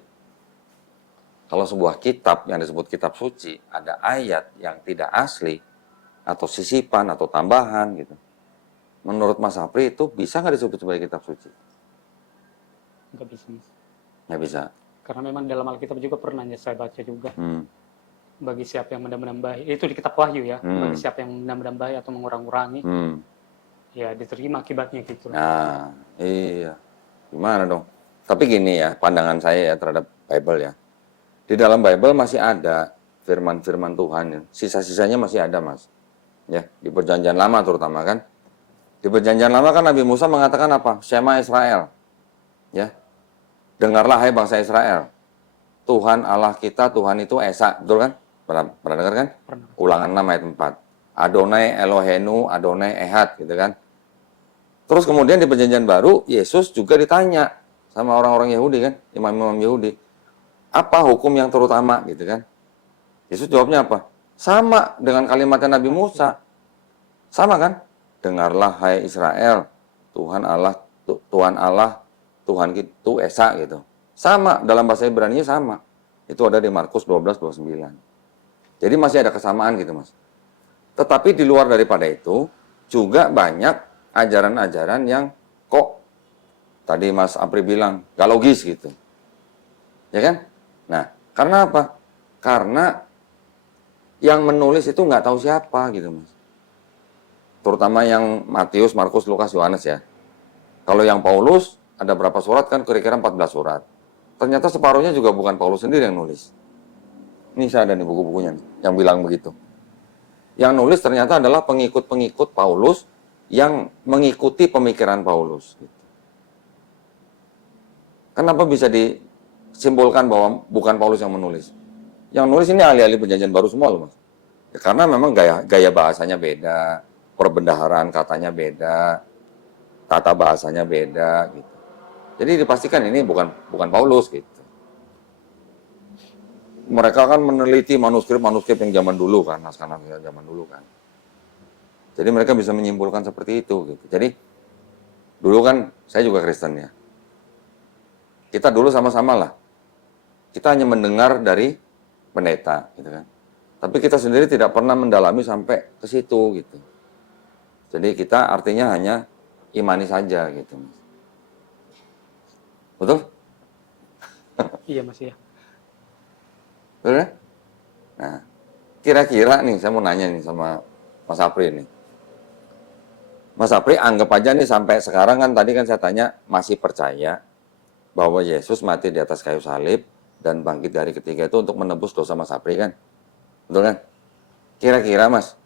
kalau sebuah kitab yang disebut kitab suci, ada ayat yang tidak asli, atau sisipan, atau tambahan gitu. Menurut Mas Apri itu bisa nggak disebut sebagai kitab suci? Nggak bisa Mas. Nggak bisa. Karena memang dalam Alkitab juga pernah saya baca juga. Bagi siapa yang menambah-nambahi, itu di kitab Wahyu ya, bagi siapa yang menambah-nambahi atau mengurang-urangi, ya diterima akibatnya gitu. Nah, iya. Gimana dong? Tapi gini ya, pandangan saya ya terhadap Bible ya. Di dalam Bible masih ada firman-firman Tuhan ya. Sisa-sisanya masih ada Mas. Ya, di perjanjian lama terutama kan. Di Perjanjian Lama kan Nabi Musa mengatakan apa? Shema Israel. Ya. Dengarlah hai bangsa Israel. Tuhan Allah kita, Tuhan itu Esa. Betul kan? Pernah dengar kan? Pernah. Ulangan 6 ayat 4. Adonai Elohenu, Adonai Ehad, gitu kan? Terus kemudian di Perjanjian Baru, Yesus juga ditanya sama orang-orang Yahudi kan, imam-imam Yahudi. Apa hukum yang terutama, gitu kan? Yesus jawabnya apa? Sama dengan kalimatnya Nabi Musa. Sama kan? Dengarlah hai Israel, Tuhan Allah, Tuhan itu Esa gitu. Sama, dalam bahasa Ibrani sama. Itu ada di Markus 12:29. Jadi masih ada kesamaan gitu, Mas. Tetapi di luar daripada itu, juga banyak ajaran-ajaran yang kok tadi Mas Apri bilang gak logis gitu. Ya kan? Nah, karena apa? Karena yang menulis itu nggak tahu siapa gitu, Mas. Terutama yang Matius, Markus, Lukas, Yohanes ya. Kalau yang Paulus, ada berapa surat kan? Kira-kira 14 surat. Ternyata separuhnya juga bukan Paulus sendiri yang nulis. Ini saya ada nih buku-bukunya nih, yang bilang begitu. Yang nulis ternyata adalah pengikut-pengikut Paulus yang mengikuti pemikiran Paulus. Kenapa bisa disimpulkan bahwa bukan Paulus yang menulis? Yang nulis ini ahli-ahli Perjanjian Baru semua loh, Mas. Ya, karena memang gaya bahasanya beda, perbendaharaan katanya beda, tata bahasanya beda gitu. Jadi dipastikan ini bukan Paulus gitu. Mereka kan meneliti manuskrip-manuskrip yang zaman dulu kan, naskah-naskah zaman dulu kan. Jadi mereka bisa menyimpulkan seperti itu gitu. Jadi dulu kan saya juga Kristen ya. Kita dulu sama-sama lah. Kita hanya mendengar dari pendeta gitu kan. Tapi kita sendiri tidak pernah mendalami sampai ke situ gitu. Jadi kita artinya hanya imani saja gitu. Betul? Iya Mas ya. Betul ya? Nah, kira-kira nih saya mau nanya nih sama Mas Apri nih. Mas Apri anggap aja nih sampai sekarang kan tadi kan saya tanya masih percaya bahwa Yesus mati di atas kayu salib dan bangkit dari ketiga itu untuk menebus dosa Mas Apri kan? Betul kan? Kira-kira Mas,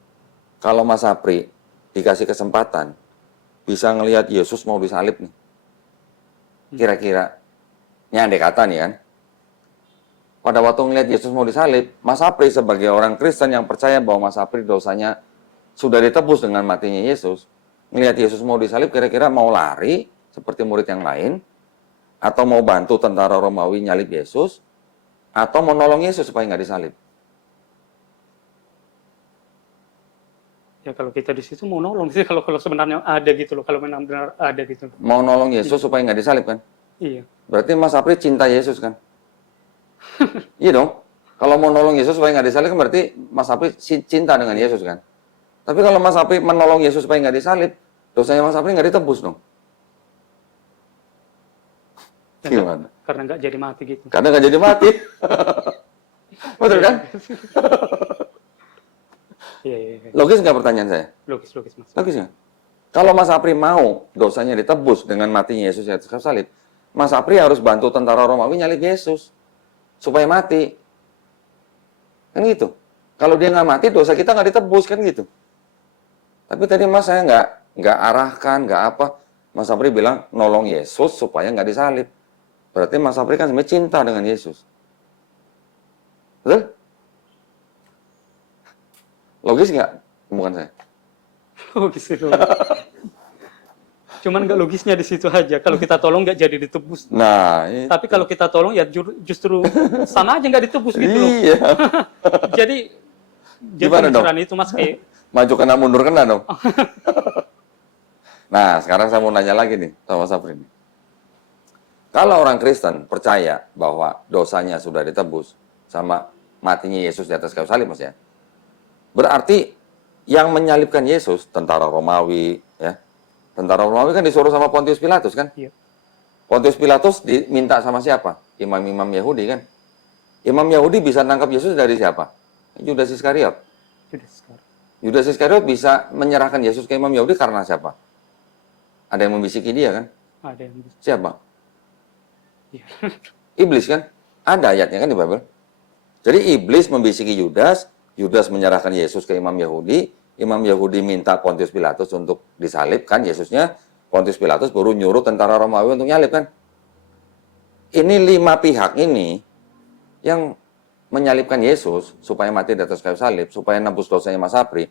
kalau Mas Apri dikasih kesempatan bisa ngelihat Yesus mau disalib nih. Kira-kira, ini andai kata nih kan, pada waktu ngelihat Yesus mau disalib, Mas Apri sebagai orang Kristen yang percaya bahwa Mas Apri dosanya sudah ditebus dengan matinya Yesus, ngelihat Yesus mau disalib, kira-kira mau lari seperti murid yang lain, atau mau bantu tentara Romawi nyalib Yesus, atau mau nolong Yesus supaya nggak disalib? Ya kalau kita di situ mau nolong sih kalau sebenarnya ada gitu loh, kalau benar-benar ada gitu. Mau nolong Yesus supaya nggak disalib kan? Iya. Berarti Mas Apri cinta Yesus kan? Iya dong. Kalau mau nolong Yesus supaya nggak disalib kan berarti Mas Apri cinta dengan Yesus kan? Tapi kalau Mas Apri menolong Yesus supaya nggak disalib, dosanya Mas Apri nggak ditebus dong. Gimana? Karena nggak jadi mati gitu. Karena nggak jadi mati. Betul kan? Iya. Logis nggak pertanyaan saya? Logis Mas. Logis nggak? Kalau Mas Apri mau dosanya ditebus dengan matinya Yesus di atas kayu salib, Mas Apri harus bantu tentara Romawi nyalib Yesus supaya mati. Kan gitu. Kalau dia nggak mati, dosa kita nggak ditebus kan gitu. Tapi tadi Mas saya nggak arahkan, nggak apa. Mas Apri bilang nolong Yesus supaya nggak disalib. Berarti Mas Apri kan sebenarnya cinta dengan Yesus. Betul? Logis nggak? Bukan saya. Logis itu. Cuman nggak logisnya di situ aja. Kalau kita tolong nggak jadi ditebus. Nah, Tapi kalau kita tolong ya justru sama aja nggak ditebus gitu loh. iya. Jadi Gimana dong? pemikiran itu Mas kayak Maju kena mundur kena dong. Nah, sekarang saya mau nanya lagi nih sama Sapri. Kalau orang Kristen percaya bahwa dosanya sudah ditebus sama matinya Yesus di atas kayu salib, Mas ya. Berarti yang menyalibkan Yesus tentara Romawi, ya. Tentara Romawi kan disuruh sama Pontius Pilatus kan? Iya. Pontius Pilatus diminta sama siapa? Imam-imam Yahudi kan? Imam Yahudi bisa nangkap Yesus dari siapa? Yudas Iskariot. Yudas Iskariot bisa menyerahkan Yesus ke Imam Yahudi karena siapa? Ada yang membisiki dia kan? Ada yang bisa. Siapa? Iya. Iblis kan? Ada ayatnya kan di Bible. Jadi iblis membisiki Yudas, Yudas menyerahkan Yesus ke Imam Yahudi, imam Yahudi minta Pontius Pilatus untuk disalib, kan Yesusnya Pontius Pilatus baru nyuruh tentara Romawi untuk nyalib, kan. Ini 5 pihak ini yang menyalibkan Yesus supaya mati di atas kayu salib, supaya nebus dosanya Mas Apri.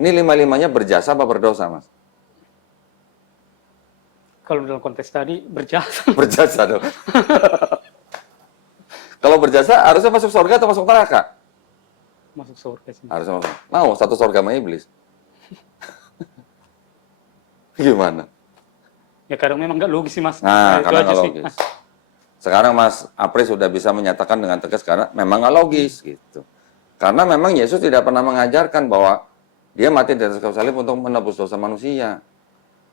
Ini 5-limanya berjasa apa berdosa, Mas? Kalau dalam konteks tadi berjasa. Berjasa dong. Kalau berjasa harusnya masuk surga atau masuk neraka? Masuk surga sih. Harusnya masuk. Mau satu surga sama iblis. Gimana? Ya kadang memang nggak logis sih Mas. Nah, Itu karena aja nggak sih. logis. Sekarang Mas Apri sudah bisa menyatakan dengan tegas karena memang nggak logis gitu. Karena memang Yesus tidak pernah mengajarkan bahwa dia mati di atas kayu salib untuk menebus dosa manusia.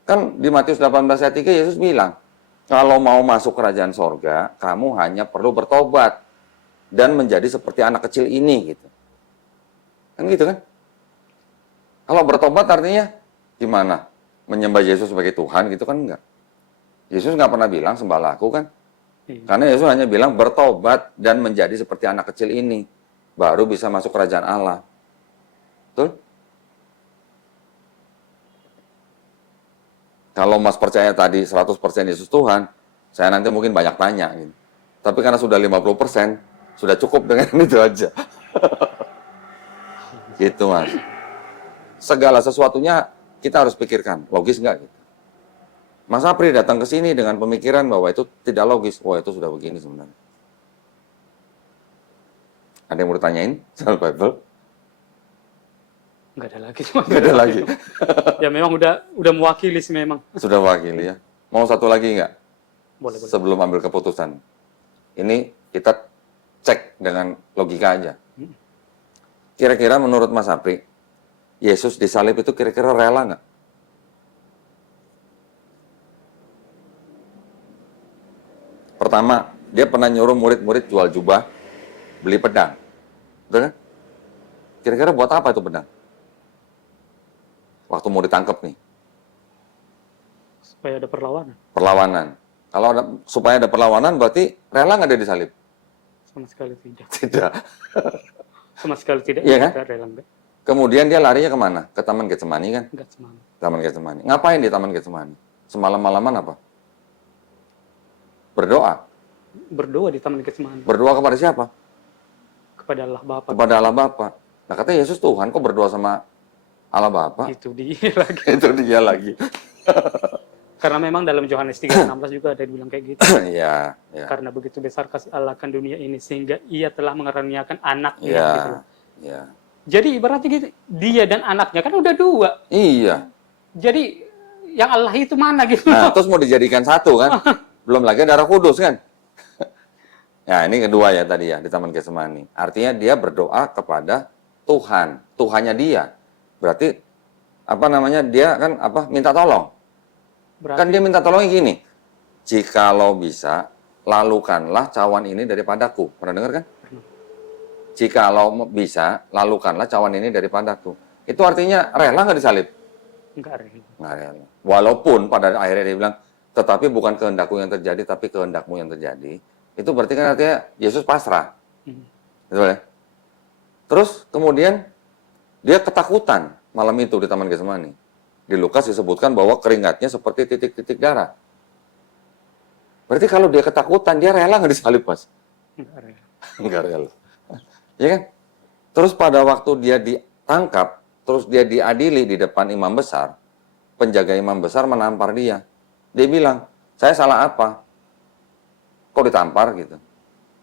Kan di Matius 18 ayat 3 Yesus bilang, kalau mau masuk kerajaan sorga, kamu hanya perlu bertobat dan menjadi seperti anak kecil ini gitu. Kan gitu kan? Kalau bertobat artinya gimana? Menyembah Yesus sebagai Tuhan gitu kan enggak. Yesus nggak pernah bilang sembahlah aku kan. Iya. Karena Yesus hanya bilang bertobat dan menjadi seperti anak kecil ini. Baru bisa masuk kerajaan Allah. Betul? Kalau Mas percaya tadi 100% Yesus Tuhan, saya nanti mungkin banyak tanya. Gitu. Tapi karena sudah 50%, sudah cukup dengan itu aja. Gitu Mas. Segala sesuatunya kita harus pikirkan, logis nggak gitu. Mas Apri datang ke sini dengan pemikiran bahwa itu tidak logis. Wah itu sudah begini sebenarnya. Ada yang mau ditanyain soal Bible? Nggak ada lagi. Nggak ada lagi. Ya memang udah mewakili sih memang. Sudah wakili ya. Mau satu lagi nggak? Boleh. Sebelum ambil keputusan. Ini kita cek dengan logika aja. Kira-kira menurut Mas Apri, Yesus disalib itu kira-kira rela nggak? Pertama, dia pernah nyuruh murid-murid jual jubah, beli pedang. Betul kan? Kira-kira buat apa itu pedang? Waktu mau ditangkap nih. Supaya ada perlawanan. Perlawanan. Kalau supaya ada perlawanan berarti rela nggak dia disalib? Sama sekali tidak. Tidak. Sama sekali tidak. Iya kan? Nggak rela enggak. Kemudian dia larinya kemana? Ke Taman Getsemani kan? Enggak semangat. Taman Getsemani. Ngapain di Taman Getsemani? Semalam-malaman apa? Berdoa. Berdoa di Taman Getsemani Berdoa kepada siapa? kepada Allah Bapa. Kepada Allah Bapa. Nah katanya Yesus Tuhan, kok berdoa sama Allah Bapa? Itu dia lagi. Itu dia lagi. Karena memang dalam Yohanes 3:16 juga ada dibilang kayak gitu. Iya, iya. Karena begitu besar kasih Allah akan dunia ini sehingga ia telah mengaruniakan anaknya Iya, gitu loh. iya. Jadi ibaratnya gitu, dia dan anaknya kan udah 2. Iya. Jadi yang Allah itu mana gitu. Nah, terus mau dijadikan satu kan? Belum lagi ada Roh Kudus kan? Nah, ini kedua ya tadi ya di Taman Getsemani. Artinya dia berdoa kepada Tuhan, Tuhannya dia. Berarti apa namanya? Dia kan apa? Minta tolong. Berarti Kan dia minta tolongnya gini. Jikalau bisa, lalukanlah cawan ini daripadaku. Pernah dengar kan? Jikalau bisa, lalukanlah cawan ini daripadaku. Itu artinya rela nggak disalib? enggak rela. Nggak rela. Walaupun pada akhirnya dia bilang, tetapi bukan kehendakku yang terjadi, tapi kehendakmu yang terjadi. Itu berarti kan artinya Yesus pasrah. Betul ya? Terus kemudian dia ketakutan malam itu di Taman Getsemani. Di Lukas disebutkan bahwa keringatnya seperti titik-titik darah. Berarti kalau dia ketakutan, dia rela nggak disalib, Mas? Enggak rela. Nggak rela. Ya kan? Terus pada waktu dia ditangkap, terus dia diadili di depan imam besar, penjaga imam besar menampar dia. Dia bilang, saya salah apa? Kok ditampar gitu?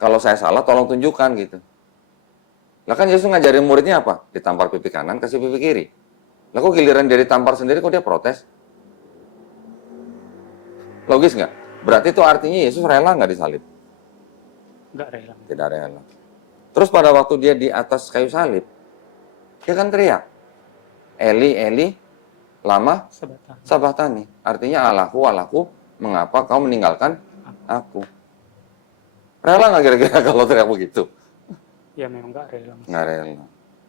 Kalau saya salah, tolong tunjukkan gitu. Lah kan Yesus ngajarin muridnya apa? Ditampar pipi kanan, kasih pipi kiri. Lah kok giliran dia ditampar sendiri, kok dia protes? Logis nggak? Berarti itu artinya Yesus rela nggak disalib? Enggak rela. Tidak rela. Terus pada waktu dia di atas kayu salib, dia kan teriak, Eli, Eli, lama Sabatan. sabatani. Artinya Allahku, Allahku, mengapa kau meninggalkan aku? Rela nggak kira-kira kalau teriak begitu? Ya memang enggak rela. Nggak rela.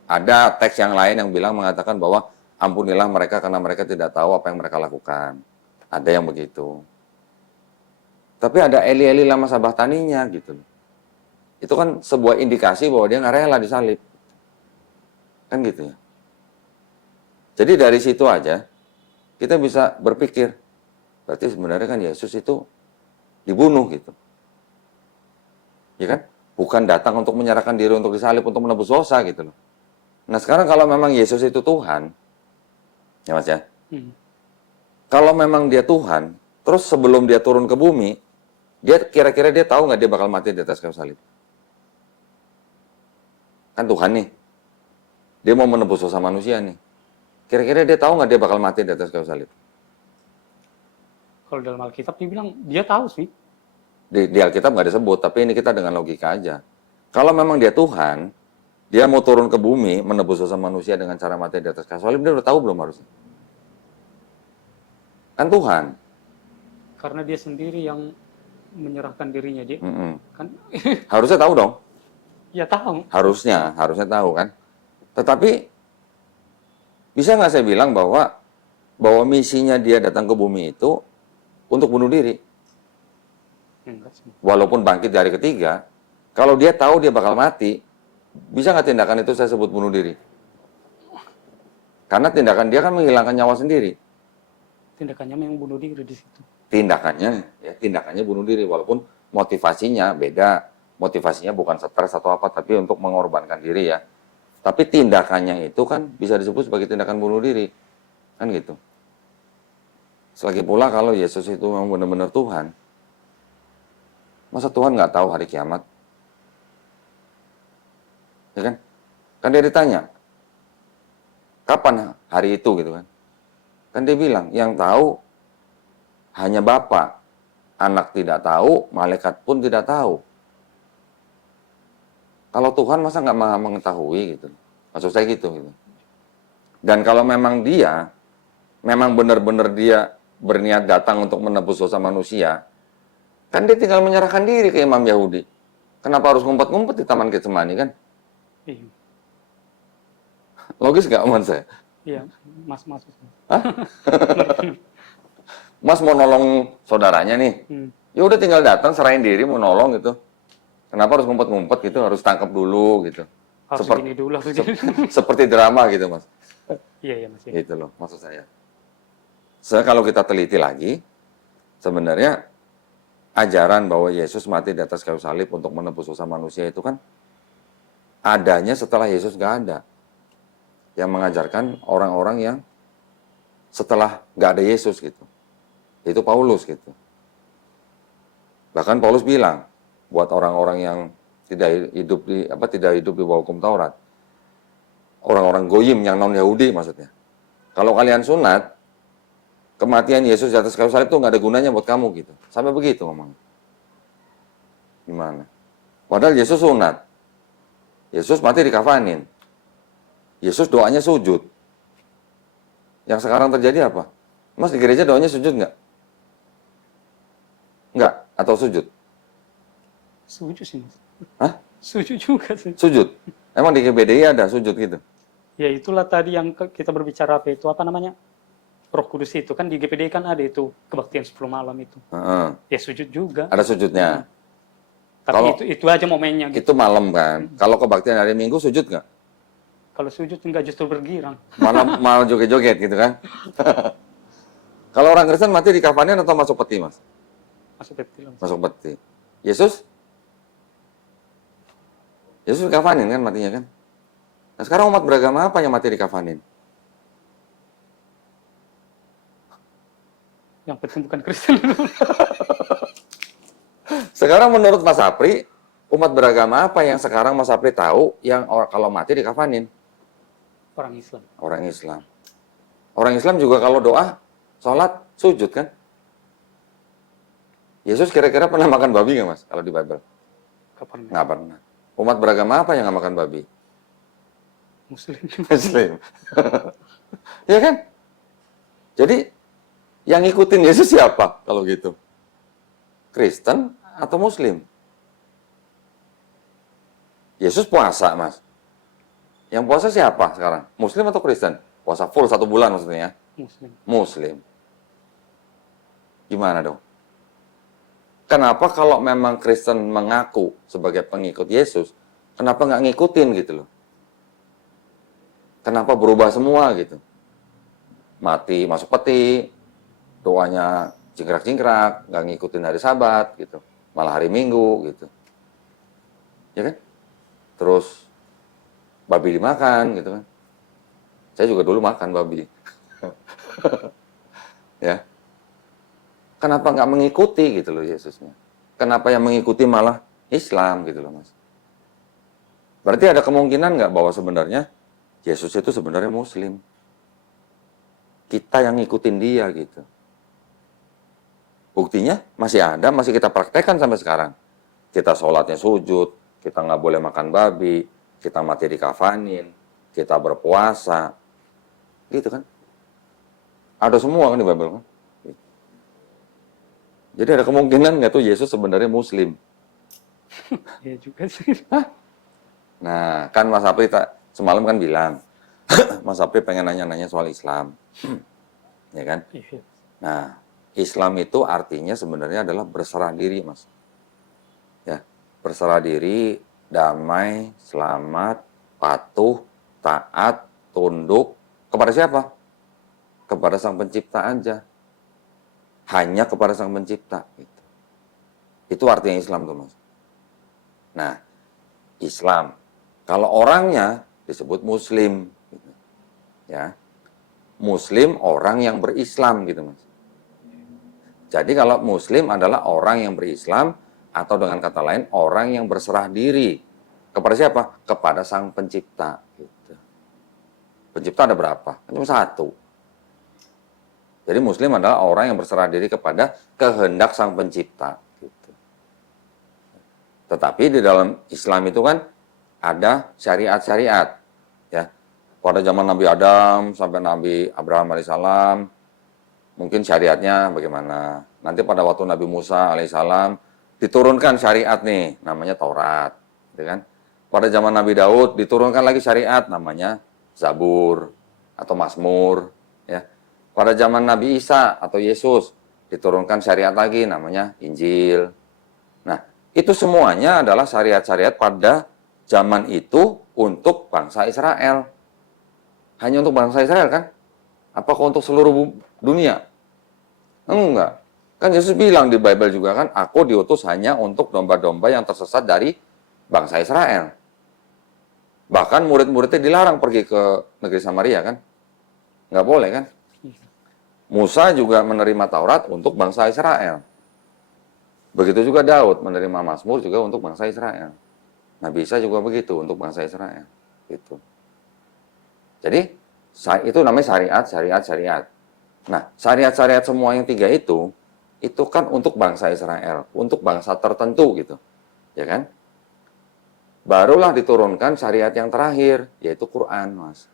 Ada teks yang lain yang bilang mengatakan bahwa ampunilah mereka karena mereka tidak tahu apa yang mereka lakukan. Ada yang begitu. Tapi ada Eli, Eli, lama sabataninya gitu. Itu kan sebuah indikasi bahwa dia nggak rela disalib. Kan gitu ya. Jadi dari situ aja kita bisa berpikir, berarti sebenarnya kan Yesus itu dibunuh gitu. Ya kan? Bukan datang untuk menyerahkan diri untuk disalib untuk menebus dosa gitu loh. Nah sekarang kalau memang Yesus itu Tuhan, ya Mas ya, kalau memang dia Tuhan, terus sebelum dia turun ke bumi, dia kira-kira dia tahu nggak dia bakal mati di atas kayu salib? Kan Tuhan nih, dia mau menebus dosa manusia nih. Kira-kira dia tahu nggak dia bakal mati di atas kayu salib? Kalau dalam Alkitab dibilang dia tahu sih. Di Alkitab nggak disebut, tapi ini kita dengan logika aja. Kalau memang dia Tuhan, dia mau turun ke bumi, menebus dosa manusia dengan cara mati di atas kayu salib, dia udah tahu belum harusnya? Kan Tuhan. Karena dia sendiri yang menyerahkan dirinya dia. Kan Harusnya tahu dong. ya tahu. Harusnya tahu kan. Tetapi bisa nggak saya bilang bahwa misinya dia datang ke bumi itu untuk bunuh diri? Enggak sih. Walaupun bangkit dari ketiga, kalau dia tahu dia bakal mati, bisa nggak tindakan itu saya sebut bunuh diri? Karena tindakan dia kan menghilangkan nyawa sendiri. Tindakannya memang bunuh diri di situ. Tindakannya bunuh diri, walaupun motivasinya beda. Motivasinya bukan stres atau apa, tapi untuk mengorbankan diri ya. Tapi tindakannya itu kan bisa disebut sebagai tindakan bunuh diri. Kan gitu. Selagi pula kalau Yesus itu memang benar-benar Tuhan, masa Tuhan nggak tahu hari kiamat? Ya kan? Kan dia ditanya, kapan hari itu gitu kan? Kan dia bilang, yang tahu hanya Bapa. Anak tidak tahu, malaikat pun tidak tahu. Kalau Tuhan masa nggak mengetahui gitu? Maksud saya gitu. Dan kalau memang dia, memang benar-benar dia berniat datang untuk menebus dosa manusia, kan dia tinggal menyerahkan diri ke imam Yahudi. Kenapa harus ngumpet-ngumpet di Taman Getsemani kan? Iya. Logis nggak menurut saya? Iya, Mas masuk. Mas mau nolong saudaranya nih, ya udah tinggal datang serahin diri mau nolong gitu. Kenapa harus ngumpet-ngumpet gitu? Harus tangkap dulu gitu. Harus gini dulu, harus gini. Seperti drama gitu mas. Iya Mas. Gitu loh maksud saya. Kalau kita teliti lagi, sebenarnya ajaran bahwa Yesus mati di atas kayu salib untuk menebus dosa manusia itu kan adanya setelah Yesus nggak ada. Yang mengajarkan orang-orang yang setelah nggak ada Yesus gitu. Itu Paulus gitu. Bahkan Paulus bilang buat orang-orang yang tidak hidup di bawah hukum Taurat. Orang-orang goyim yang non Yahudi maksudnya. Kalau kalian sunat, kematian Yesus di atas kayu salib itu nggak ada gunanya buat kamu gitu. Sampai begitu ngomong. Gimana? Padahal Yesus sunat. Yesus mati dikafanin. Yesus doanya sujud. Yang sekarang terjadi apa? Mas di gereja doanya sujud nggak? Nggak? Atau sujud? Sujud sih Mas. Hah? Sujud juga sih. Sujud? Emang di GBDI ada sujud gitu? Ya itulah tadi yang kita berbicara apa itu, apa namanya? Roh Kudus itu kan di GPD kan ada itu kebaktian 10 malam itu. Ya sujud juga. Ada sujudnya. Tapi Kalau itu aja momennya gitu. itu malam kan. Kalau kebaktian hari Minggu sujud nggak? Kalau sujud enggak justru bergirang. Malah joget-joget gitu kan. Kalau orang Kristen mati di kafanin atau masuk peti, Mas? Masuk peti. Masuk peti. Yesus kafanin kan matinya kan? Nah sekarang umat beragama apa yang mati di kafanin? Yang penting bukan Kristen. Sekarang menurut Mas Apri, umat beragama apa yang sekarang Mas Apri tahu yang kalau mati di kafanin? Orang Islam. Orang Islam. Orang Islam juga kalau doa, sholat, sujud kan? Yesus kira-kira pernah makan babi nggak Mas kalau di Bible? Kapan? Nggak pernah. Umat beragama apa yang nggak makan babi? Muslim. Muslim. Ya kan? Jadi yang ngikutin Yesus siapa kalau gitu? Kristen atau Muslim? Yesus puasa, Mas. Yang puasa siapa sekarang? Muslim atau Kristen? Puasa full 1 bulan maksudnya. Muslim. Muslim. Gimana dong? Kenapa kalau memang Kristen mengaku sebagai pengikut Yesus, kenapa nggak ngikutin gitu loh? Kenapa berubah semua gitu? mati masuk peti, doanya cingkrak-cingkrak, nggak ngikutin hari Sabat gitu, malah hari Minggu gitu, ya kan? Terus babi dimakan gitu kan? Saya juga dulu makan babi, ya. Kenapa nggak mengikuti gitu loh Yesusnya? Kenapa yang mengikuti malah Islam gitu loh Mas? Berarti ada kemungkinan nggak bahwa sebenarnya Yesus itu sebenarnya Muslim? Kita yang ngikutin dia gitu. Buktinya masih ada, masih kita praktekkan sampai sekarang. Kita sholatnya sujud, kita nggak boleh makan babi, kita mati dikafanin, kita berpuasa, gitu kan? Ada semua kan di Bible kan? Jadi ada kemungkinan nggak tuh Yesus sebenarnya Muslim? Ya juga sih. Nah, kan Mas Apri semalam kan bilang, Mas Apri pengen nanya-nanya soal Islam, ya kan? Iya. Nah, Islam itu artinya sebenarnya adalah berserah diri, Mas. Ya, berserah diri, damai, selamat, patuh, taat, tunduk kepada siapa? Kepada Sang Pencipta aja. Hanya kepada Sang Pencipta. Gitu. Itu artinya Islam tuh, Mas. Nah, Islam. Kalau orangnya disebut Muslim, gitu. Ya, Muslim orang yang berislam gitu mas. Jadi kalau Muslim adalah orang yang berislam atau dengan kata lain orang yang berserah diri kepada siapa? Kepada Sang Pencipta. Gitu. Pencipta ada berapa? Cuma satu. Jadi Muslim adalah orang yang berserah diri kepada kehendak Sang Pencipta. Gitu. Tetapi di dalam Islam itu kan ada syariat-syariat, ya. Pada zaman Nabi Adam sampai Nabi Abraham alaihissalam, mungkin syariatnya bagaimana. Nanti pada waktu Nabi Musa alaihissalam diturunkan syariat nih, namanya Taurat, gitu kan. Pada zaman Nabi Daud diturunkan lagi syariat, namanya Zabur atau Mazmur, ya. Pada zaman Nabi Isa atau Yesus diturunkan syariat lagi, namanya Injil. Nah, itu semuanya adalah syariat-syariat pada zaman itu untuk bangsa Israel. Hanya untuk bangsa Israel kan? Apakah untuk seluruh dunia? Enggak. Kan Yesus bilang di Bible juga kan, aku diutus hanya untuk domba-domba yang tersesat dari bangsa Israel. Bahkan murid-muridnya dilarang pergi ke negeri Samaria kan? Nggak boleh kan? Musa juga menerima Taurat untuk bangsa Israel. Begitu juga Daud menerima Mazmur juga untuk bangsa Israel. Nabi Isa juga begitu untuk bangsa Israel. Gitu. Jadi itu namanya syariat. Nah, syariat-syariat semua yang tiga itu kan untuk bangsa Israel, untuk bangsa tertentu gitu. Ya kan? Barulah diturunkan syariat yang terakhir, yaitu Quran, Mas.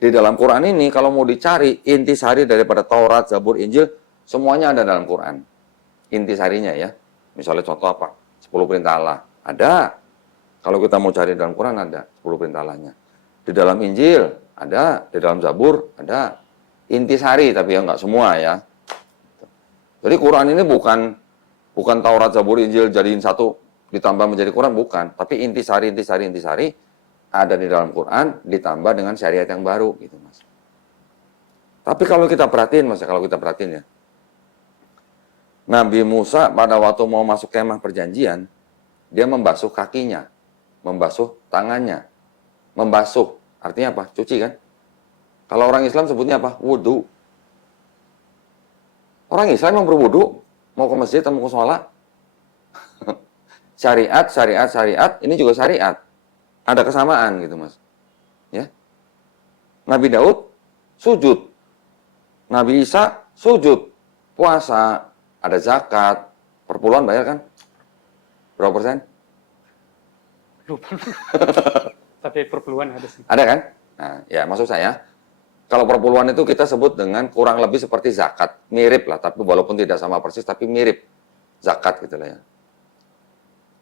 Di dalam Quran ini kalau mau dicari intisari daripada Taurat, Zabur, Injil, semuanya ada dalam Quran. Intisarinya ya. Misalnya contoh apa? 10 perintah Allah. Ada. Kalau kita mau cari dalam Quran ada 10 perintah Allahnya. Di dalam Injil ada, di dalam Zabur ada. Intisari tapi ya nggak semua ya. Jadi Quran ini bukan Taurat, Zabur, Injil jadiin satu ditambah menjadi Quran, bukan. Tapi intisari ada di dalam Quran ditambah dengan syariat yang baru gitu mas. Tapi kalau kita perhatiin mas, ya. Nabi Musa pada waktu mau masuk kemah perjanjian, dia membasuh kakinya, membasuh tangannya. Membasuh, artinya apa? Cuci kan? Kalau orang Islam sebutnya apa? Wudhu. Orang Islam yang berwudhu, mau ke masjid atau mau ke sholat. Syariat, ini juga syariat. Ada kesamaan gitu mas. Ya. Nabi Daud, sujud. Nabi Isa, sujud. Puasa, ada zakat, perpuluhan bayar kan? Berapa persen? Lupa. Tapi perpuluhan ada sih. Ada kan? Nah, ya maksud saya, kalau perpuluhan itu kita sebut dengan kurang lebih seperti zakat. Mirip lah, tapi walaupun tidak sama persis, tapi mirip zakat gitu lah ya.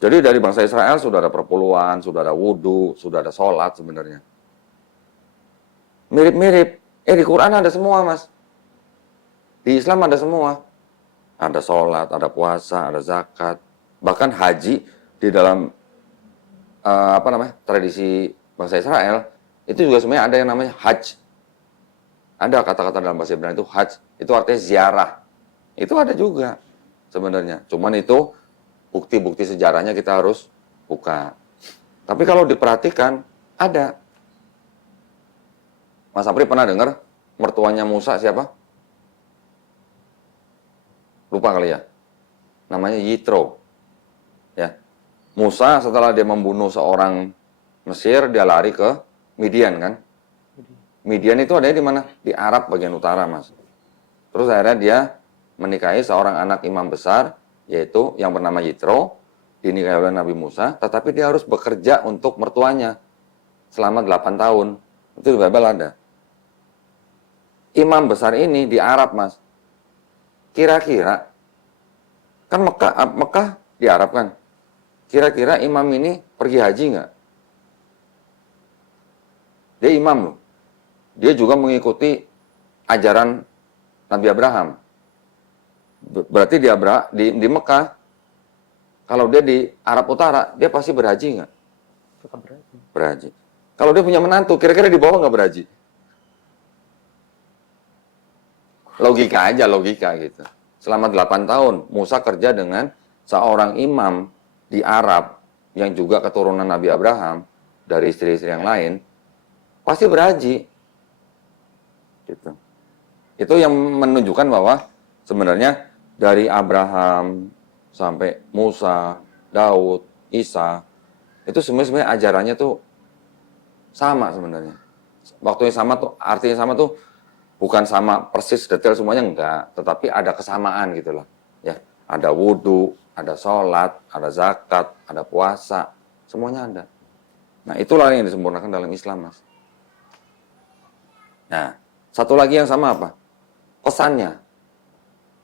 Jadi dari bangsa Israel sudah ada perpuluhan, sudah ada wudhu, sudah ada sholat sebenarnya. Mirip-mirip. Di Quran ada semua mas. Di Islam ada semua. Ada sholat, ada puasa, ada zakat. Bahkan haji di dalam tradisi bangsa Israel itu juga sebenarnya ada yang namanya hajj. Ada kata-kata dalam bahasa Ibrani itu hajj, itu artinya ziarah. Itu ada juga sebenarnya. Cuman itu bukti-bukti sejarahnya kita harus buka. Tapi kalau diperhatikan, ada. Mas Apri pernah dengar mertuanya Musa siapa? Lupa kali ya. Namanya Yitro. Ya. Musa setelah dia membunuh seorang Mesir, dia lari ke Midian kan. Midian itu adanya di mana? Di Arab bagian utara, Mas. Terus akhirnya dia menikahi seorang anak imam besar, yaitu yang bernama Yitro, dinikahi oleh Nabi Musa, tetapi dia harus bekerja untuk mertuanya selama 8 tahun. Itu di Bible ada. Imam besar ini di Arab, Mas. Kira-kira, kan Mekah di Arab kan. Kira-kira imam ini pergi haji nggak? Dia imam loh. Dia juga mengikuti ajaran Nabi Abraham. Berarti di Mekah, kalau dia di Arab Utara, dia pasti berhaji nggak? Berhaji. Kalau dia punya menantu, kira-kira di bawah nggak berhaji? Logika aja, logika gitu. Selama 8 tahun, Musa kerja dengan seorang imam di Arab, yang juga keturunan Nabi Abraham, dari istri-istri yang lain, pasti berhaji. Gitu. Itu yang menunjukkan bahwa sebenarnya dari Abraham sampai Musa, Daud, Isa, itu sebenarnya ajarannya tuh sama sebenarnya. Waktunya sama tuh, artinya sama tuh bukan sama persis detail semuanya enggak, tetapi ada kesamaan gitu loh. Ya, ada wudhu, ada sholat, ada zakat, ada puasa, semuanya ada. Nah, itulah yang disempurnakan dalam Islam, Mas. Nah, satu lagi yang sama apa? Pesannya.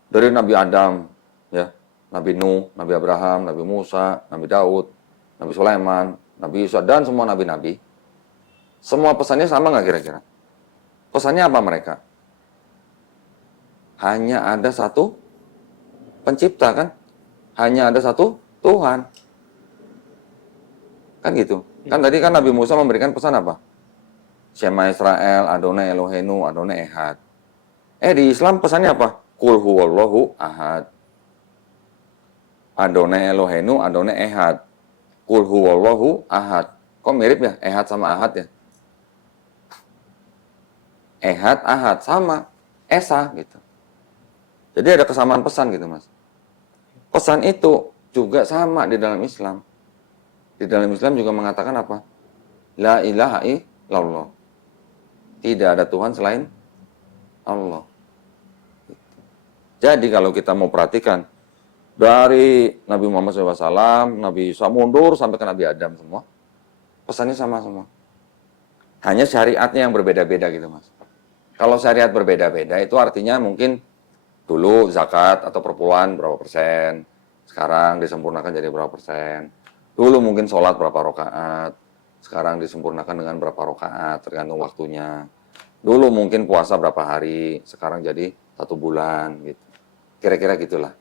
Dari Nabi Adam, ya, Nabi Nuh, Nabi Abraham, Nabi Musa, Nabi Daud, Nabi Sulaiman, Nabi Isa, dan semua nabi-nabi. Semua pesannya sama nggak kira-kira? Pesannya apa mereka? Hanya ada satu pencipta kan? Hanya ada satu Tuhan. Kan gitu. Kan tadi kan Nabi Musa memberikan pesan apa? Shema Israel, Adonai Elohenu, Adonai Ehad. Di Islam pesannya apa? Qul huwallahu ahad. Adonai Elohenu, Adonai Ehad. Qul huwallahu ahad. Kok mirip ya? Ehad sama ahad ya? Ehad, ahad, sama. Esa gitu. Jadi ada kesamaan pesan gitu, Mas. Pesan itu juga sama di dalam Islam. Di dalam Islam juga mengatakan apa? La ilaha illallah. Tidak ada Tuhan selain Allah. Jadi kalau kita mau perhatikan, dari Nabi Muhammad SAW, Nabi Isa mundur sampai ke Nabi Adam semua, pesannya sama semua. Hanya syariatnya yang berbeda-beda gitu, Mas. Kalau syariat berbeda-beda itu artinya mungkin dulu zakat atau perpuluhan berapa persen, sekarang disempurnakan jadi berapa persen. Dulu mungkin sholat berapa rakaat, sekarang disempurnakan dengan berapa rakaat, tergantung waktunya. Dulu mungkin puasa berapa hari, sekarang jadi 1 bulan gitu. Kira-kira gitulah.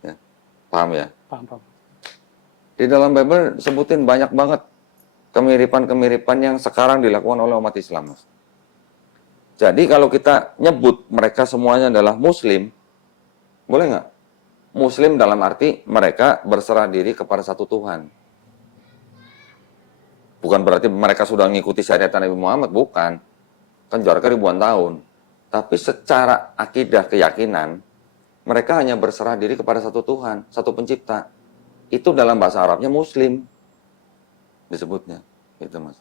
Ya. Paham ya? Paham. Di dalam Bible sebutin banyak banget kemiripan-kemiripan yang sekarang dilakukan oleh umat Islam, Mas. Jadi kalau kita nyebut mereka semuanya adalah Muslim, boleh nggak? Muslim dalam arti mereka berserah diri kepada satu Tuhan. Bukan berarti mereka sudah mengikuti syariat Nabi Muhammad, bukan. Kan jaraknya ribuan tahun. Tapi secara akidah keyakinan, mereka hanya berserah diri kepada satu Tuhan, satu pencipta. Itu dalam bahasa Arabnya Muslim disebutnya, gitu Mas.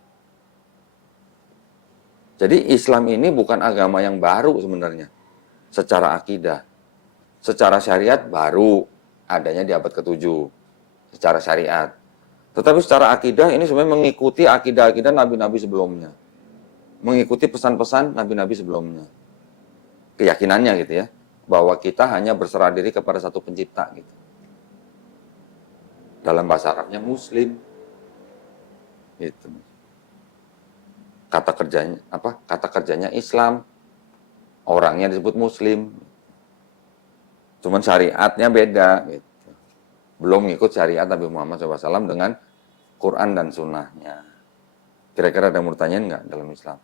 Jadi Islam ini bukan agama yang baru sebenarnya, secara akidah. Secara syariat baru, adanya di abad ke-7, secara syariat. Tetapi secara akidah ini sebenarnya mengikuti akidah-akidah nabi-nabi sebelumnya. Mengikuti pesan-pesan nabi-nabi sebelumnya. Keyakinannya gitu ya, bahwa kita hanya berserah diri kepada satu pencipta gitu. Dalam bahasa Arabnya Muslim. Gitu. Kata kerjanya Islam, orangnya disebut Muslim. Cuman syariatnya beda gitu. Belum ngikut syariat Nabi Muhammad SAW dengan Quran dan sunnahnya. Kira-kira ada yang mau tanyain nggak dalam Islam?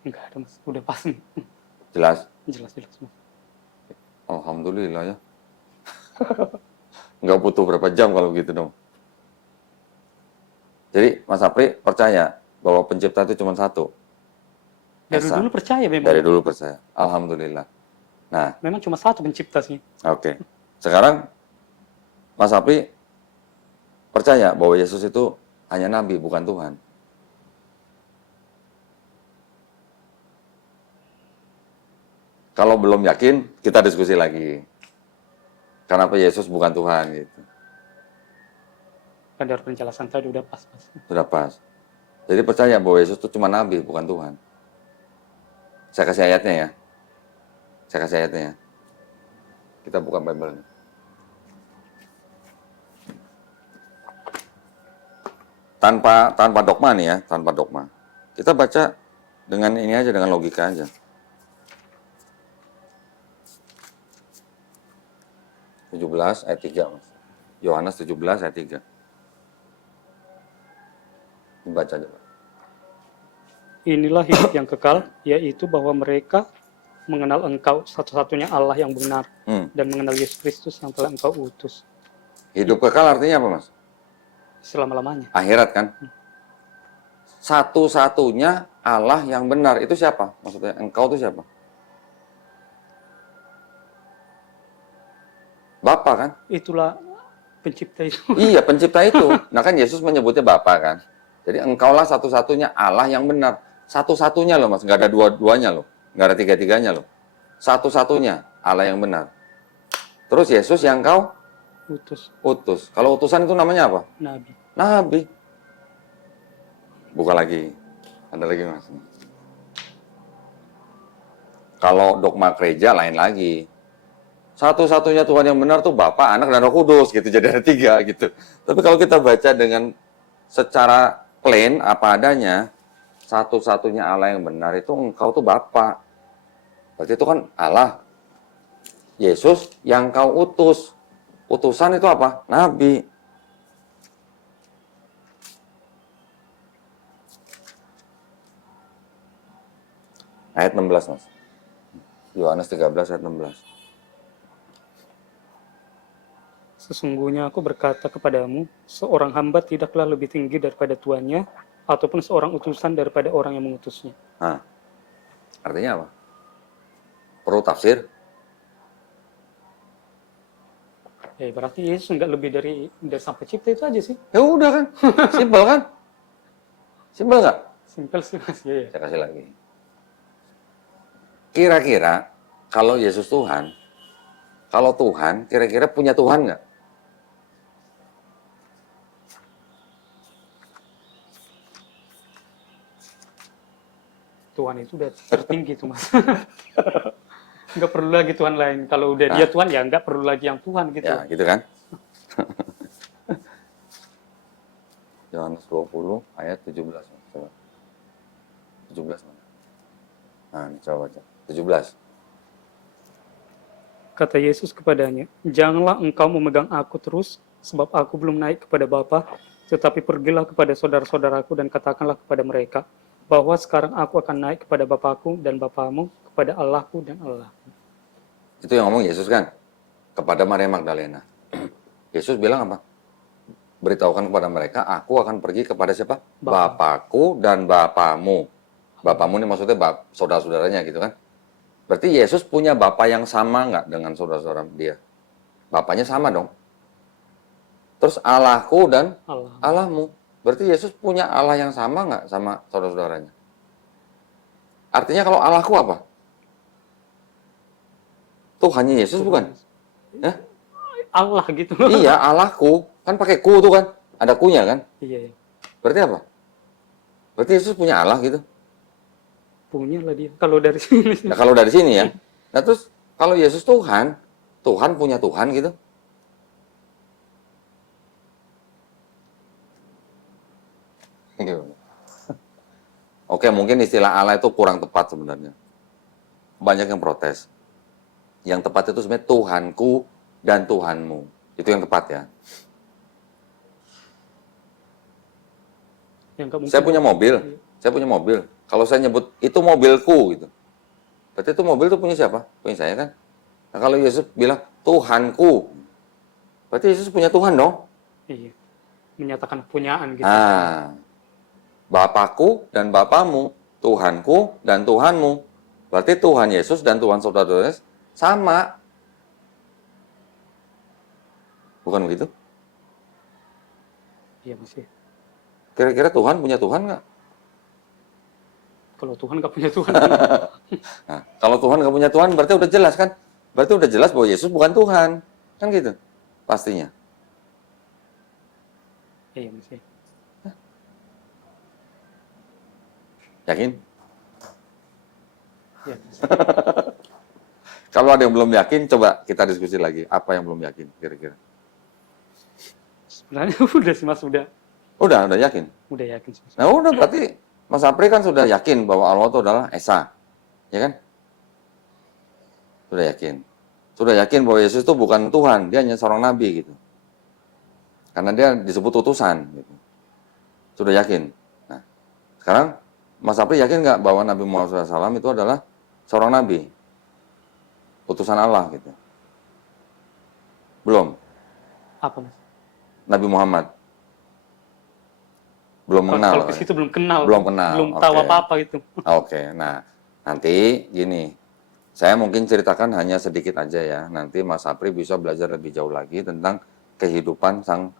Enggak ada Mas, udah pas nih. Jelas? Jelas-jelas Mas. Alhamdulillah ya. Nggak butuh berapa jam kalau gitu dong. Jadi Mas Apri percaya bahwa pencipta itu cuma satu? Dari Esa. dulu percaya memang. Dari dulu percaya. Alhamdulillah. Nah, Memang cuma satu pencipta sih. oke. Sekarang Mas Apri percaya bahwa Yesus itu hanya nabi, bukan Tuhan. Kalau belum yakin, kita diskusi lagi. Kenapa Yesus bukan Tuhan gitu. Kan dari penjelasan tadi udah pas Mas. Sudah pas. Jadi percaya bahwa Yesus itu cuma nabi, bukan Tuhan. Saya kasih ayatnya ya. Saya kasih ayatnya ya. Kita buka Bible. Tanpa dogma nih ya, tanpa dogma. Kita baca dengan ini aja, dengan logika aja. Ayat 3, Mas. Yohanes 17 ayat 3. Dibaca aja, Pak. Inilah hidup yang kekal, yaitu bahwa mereka mengenal Engkau satu-satunya Allah yang benar dan mengenal Yesus Kristus yang telah Engkau utus. Hidup kekal artinya apa, Mas? Selama-lamanya. Akhirat kan? Satu-satunya Allah yang benar. Itu siapa? Maksudnya Engkau itu siapa? Bapa kan? Itulah pencipta itu. Iya, pencipta itu. Nah kan Yesus menyebutnya Bapa kan? Jadi engkaulah satu-satunya Allah yang benar. Satu-satunya loh Mas, nggak ada dua-duanya loh. Nggak ada tiga-tiganya loh. Satu-satunya Allah yang benar. Terus Yesus yang kau utus. Kalau utusan itu namanya apa? Nabi. Nabi. Buka lagi. Ada lagi Mas. Kalau dogma gereja lain lagi. Satu-satunya Tuhan yang benar tuh Bapa, Anak, dan Roh Kudus gitu. Jadi ada 3 gitu. Tapi kalau kita baca dengan secara plain apa adanya, satu-satunya Allah yang benar itu engkau tuh Bapa. Berarti itu kan Allah. Yesus yang kau utus. Utusan itu apa? Nabi. Ayat 16 Mas. Yohanes 13 ayat 16. Sesungguhnya aku berkata kepadamu, seorang hamba tidaklah lebih tinggi daripada tuannya, ataupun seorang utusan daripada orang yang mengutusnya. Nah, artinya apa? Perlu tafsir? Berarti Yesus nggak lebih dari sang pencipta itu aja sih. Ya udah kan, simpel kan? Simpel nggak? Simpel sih Mas. Ya. Saya kasih lagi. Kira-kira kalau Yesus Tuhan, kalau Tuhan, kira-kira punya Tuhan nggak? Tuhan itu udah tertinggi tuh Mas. Nggak perlu lagi Tuhan lain. Kalau udah dia Tuhan ya nggak perlu lagi yang Tuhan gitu. Ya, gitu kan? Yohanes 20 ayat 17. Coba. 17 mana? Nah, ini coba baca. 17. Kata Yesus kepadanya, janganlah engkau memegang aku terus, sebab aku belum naik kepada Bapa, tetapi pergilah kepada saudara-saudaraku dan katakanlah kepada mereka, bahwa sekarang aku akan naik kepada Bapakku dan Bapamu, kepada Allahku dan Allahmu. Itu yang ngomong Yesus kan? Kepada Maria Magdalena. Yesus bilang apa? Beritahukan kepada mereka, aku akan pergi kepada siapa? Bapakku dan Bapamu. Bapamu ini maksudnya saudara-saudaranya gitu kan? Berarti Yesus punya Bapa yang sama nggak dengan saudara-saudara dia? Bapaknya sama dong. Terus Allahku dan Allahmu. Berarti Yesus punya Allah yang sama nggak sama saudara-saudaranya? Artinya kalau Allahku apa? Tuhannya Yesus bukan? Ya? Allah gitu. Iya, Allahku. Kan pakai ku tuh kan? Ada kunya kan? Iya. Berarti apa? Berarti Yesus punya Allah gitu? Punya lah dia. Kalau dari sini. Nah kalau dari sini ya. Nah terus kalau Yesus Tuhan, Tuhan punya Tuhan gitu. Oke, mungkin istilah Allah itu kurang tepat sebenarnya. Banyak yang protes. Yang tepat itu sebenarnya Tuhanku dan Tuhanmu. Itu yang tepat ya. Saya punya mobil. Kalau saya nyebut itu mobilku gitu, berarti itu mobil itu punya siapa? Punya saya kan? Nah, kalau Yesus bilang Tuhanku, berarti Yesus punya Tuhan dong. Iya. Menyatakan punyaan gitu. Nah, Bapakku dan Bapamu, Tuhanku dan Tuhanmu. Berarti Tuhan Yesus dan Tuhan saudara Yesus sama. Bukan begitu? Iya masih. Kira-kira Tuhan punya Tuhan nggak? Kalau Tuhan nggak punya Tuhan. Nah, kalau Tuhan nggak punya Tuhan, berarti udah jelas kan? Berarti udah jelas bahwa Yesus bukan Tuhan. Kan gitu? Pastinya. Iya masih. Yakin? Iya masih. Kalau ada yang belum yakin, coba kita diskusi lagi. Apa yang belum yakin kira-kira? Sebenarnya udah sih Mas, udah Udah yakin? yakin sih Mas. Nah udah berarti Mas Apri kan sudah yakin bahwa Allah itu adalah Esa. Ya kan? Sudah yakin. Sudah yakin bahwa Yesus itu bukan Tuhan, dia hanya seorang nabi gitu. Karena dia disebut utusan gitu. Sudah yakin. Nah, sekarang Mas Apri yakin nggak bahwa Nabi Muhammad SAW itu adalah seorang nabi? Utusan Allah gitu. Belum. Apa Mas? Nabi Muhammad. Belum mengenal. Kalau ke situ belum kenal. Belum kenal. Belum tahu Oke. apa-apa itu. Oke, nah nanti gini, saya mungkin ceritakan hanya sedikit aja ya. Nanti Mas Apri bisa belajar lebih jauh lagi tentang kehidupan sang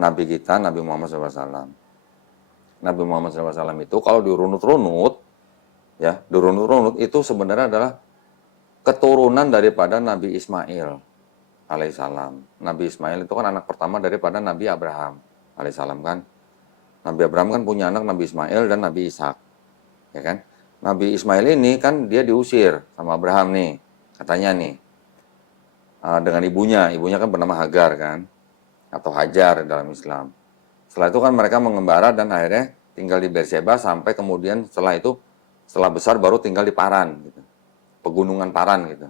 Nabi kita, Nabi Muhammad SAW. Nabi Muhammad SAW itu kalau dirunut-runut, ya, dirunut-runut itu sebenarnya adalah keturunan daripada Nabi Ismail alaihissalam. Nabi Ismail itu kan anak pertama daripada Nabi Abraham alaihissalam kan. Nabi Abraham kan punya anak Nabi Ismail dan Nabi Ishak, ya kan? Nabi Ismail ini kan dia diusir sama Abraham nih, katanya nih, dengan ibunya kan bernama Hagar kan, atau Hajar dalam Islam. Setelah itu kan mereka mengembara dan akhirnya tinggal di Beersheba sampai kemudian setelah besar baru tinggal di Paran, gitu. Pegunungan Paran gitu.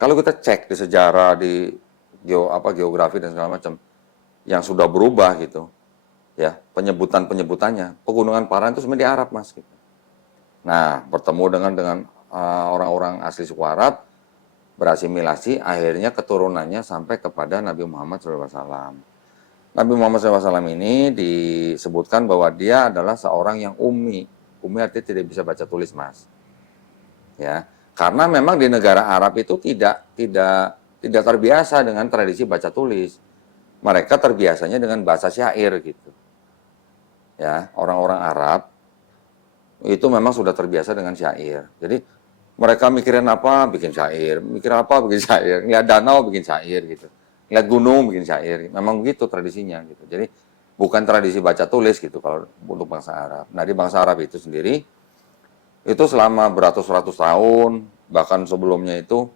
Kalau kita cek di sejarah, di geografi dan segala macam, yang sudah berubah gitu, ya penyebutannya, pegunungan Paran itu sebenarnya di Arab mas. Gitu. Nah bertemu dengan orang-orang asli suku Arab, berasimilasi, akhirnya keturunannya sampai kepada Nabi Muhammad SAW. Nabi Muhammad SAW ini disebutkan bahwa dia adalah seorang yang ummi. Ummi artinya tidak bisa baca tulis mas. Ya, karena memang di negara Arab itu tidak terbiasa dengan tradisi baca tulis. Mereka terbiasanya dengan bahasa syair gitu. Ya, orang-orang Arab itu memang sudah terbiasa dengan syair. Jadi mereka mikirin apa, bikin syair. Mikir apa, bikin syair. Lihat danau, bikin syair gitu. Lihat gunung, bikin syair. Memang begitu tradisinya gitu. Jadi bukan tradisi baca tulis gitu kalau untuk bangsa Arab. Nah di bangsa Arab itu sendiri, itu selama beratus-ratus tahun, bahkan sebelumnya itu,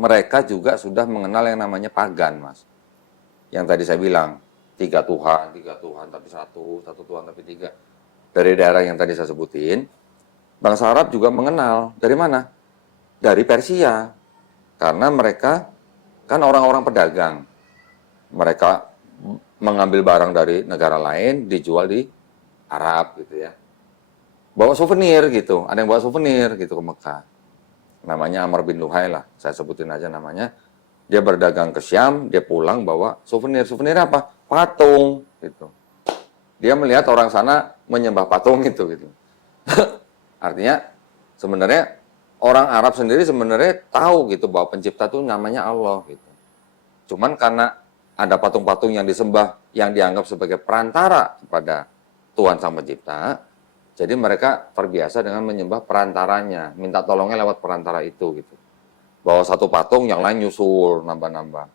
mereka juga sudah mengenal yang namanya pagan, mas. Yang tadi saya bilang, tiga Tuhan tapi satu Tuhan tapi tiga. Dari daerah yang tadi saya sebutin, bangsa Arab juga mengenal. Dari mana? Dari Persia. Karena mereka kan orang-orang pedagang. Mereka mengambil barang dari negara lain, dijual di Arab gitu ya. Bawa souvenir gitu, ada yang bawa souvenir gitu ke Mekah. Namanya Amr bin Luhai lah, saya sebutin aja namanya. Dia berdagang ke Syam, dia pulang bawa souvenir. Souvenir apa? Patung gitu. Dia melihat orang sana menyembah patung itu gitu. Artinya sebenarnya orang Arab sendiri sebenarnya tahu gitu bahwa pencipta itu namanya Allah gitu. Cuman karena ada patung-patung yang disembah yang dianggap sebagai perantara kepada Tuhan Sang Pencipta, jadi mereka terbiasa dengan menyembah perantaranya, minta tolongnya lewat perantara itu gitu. Bawa satu patung, yang lain nyusul, nambah-nambah.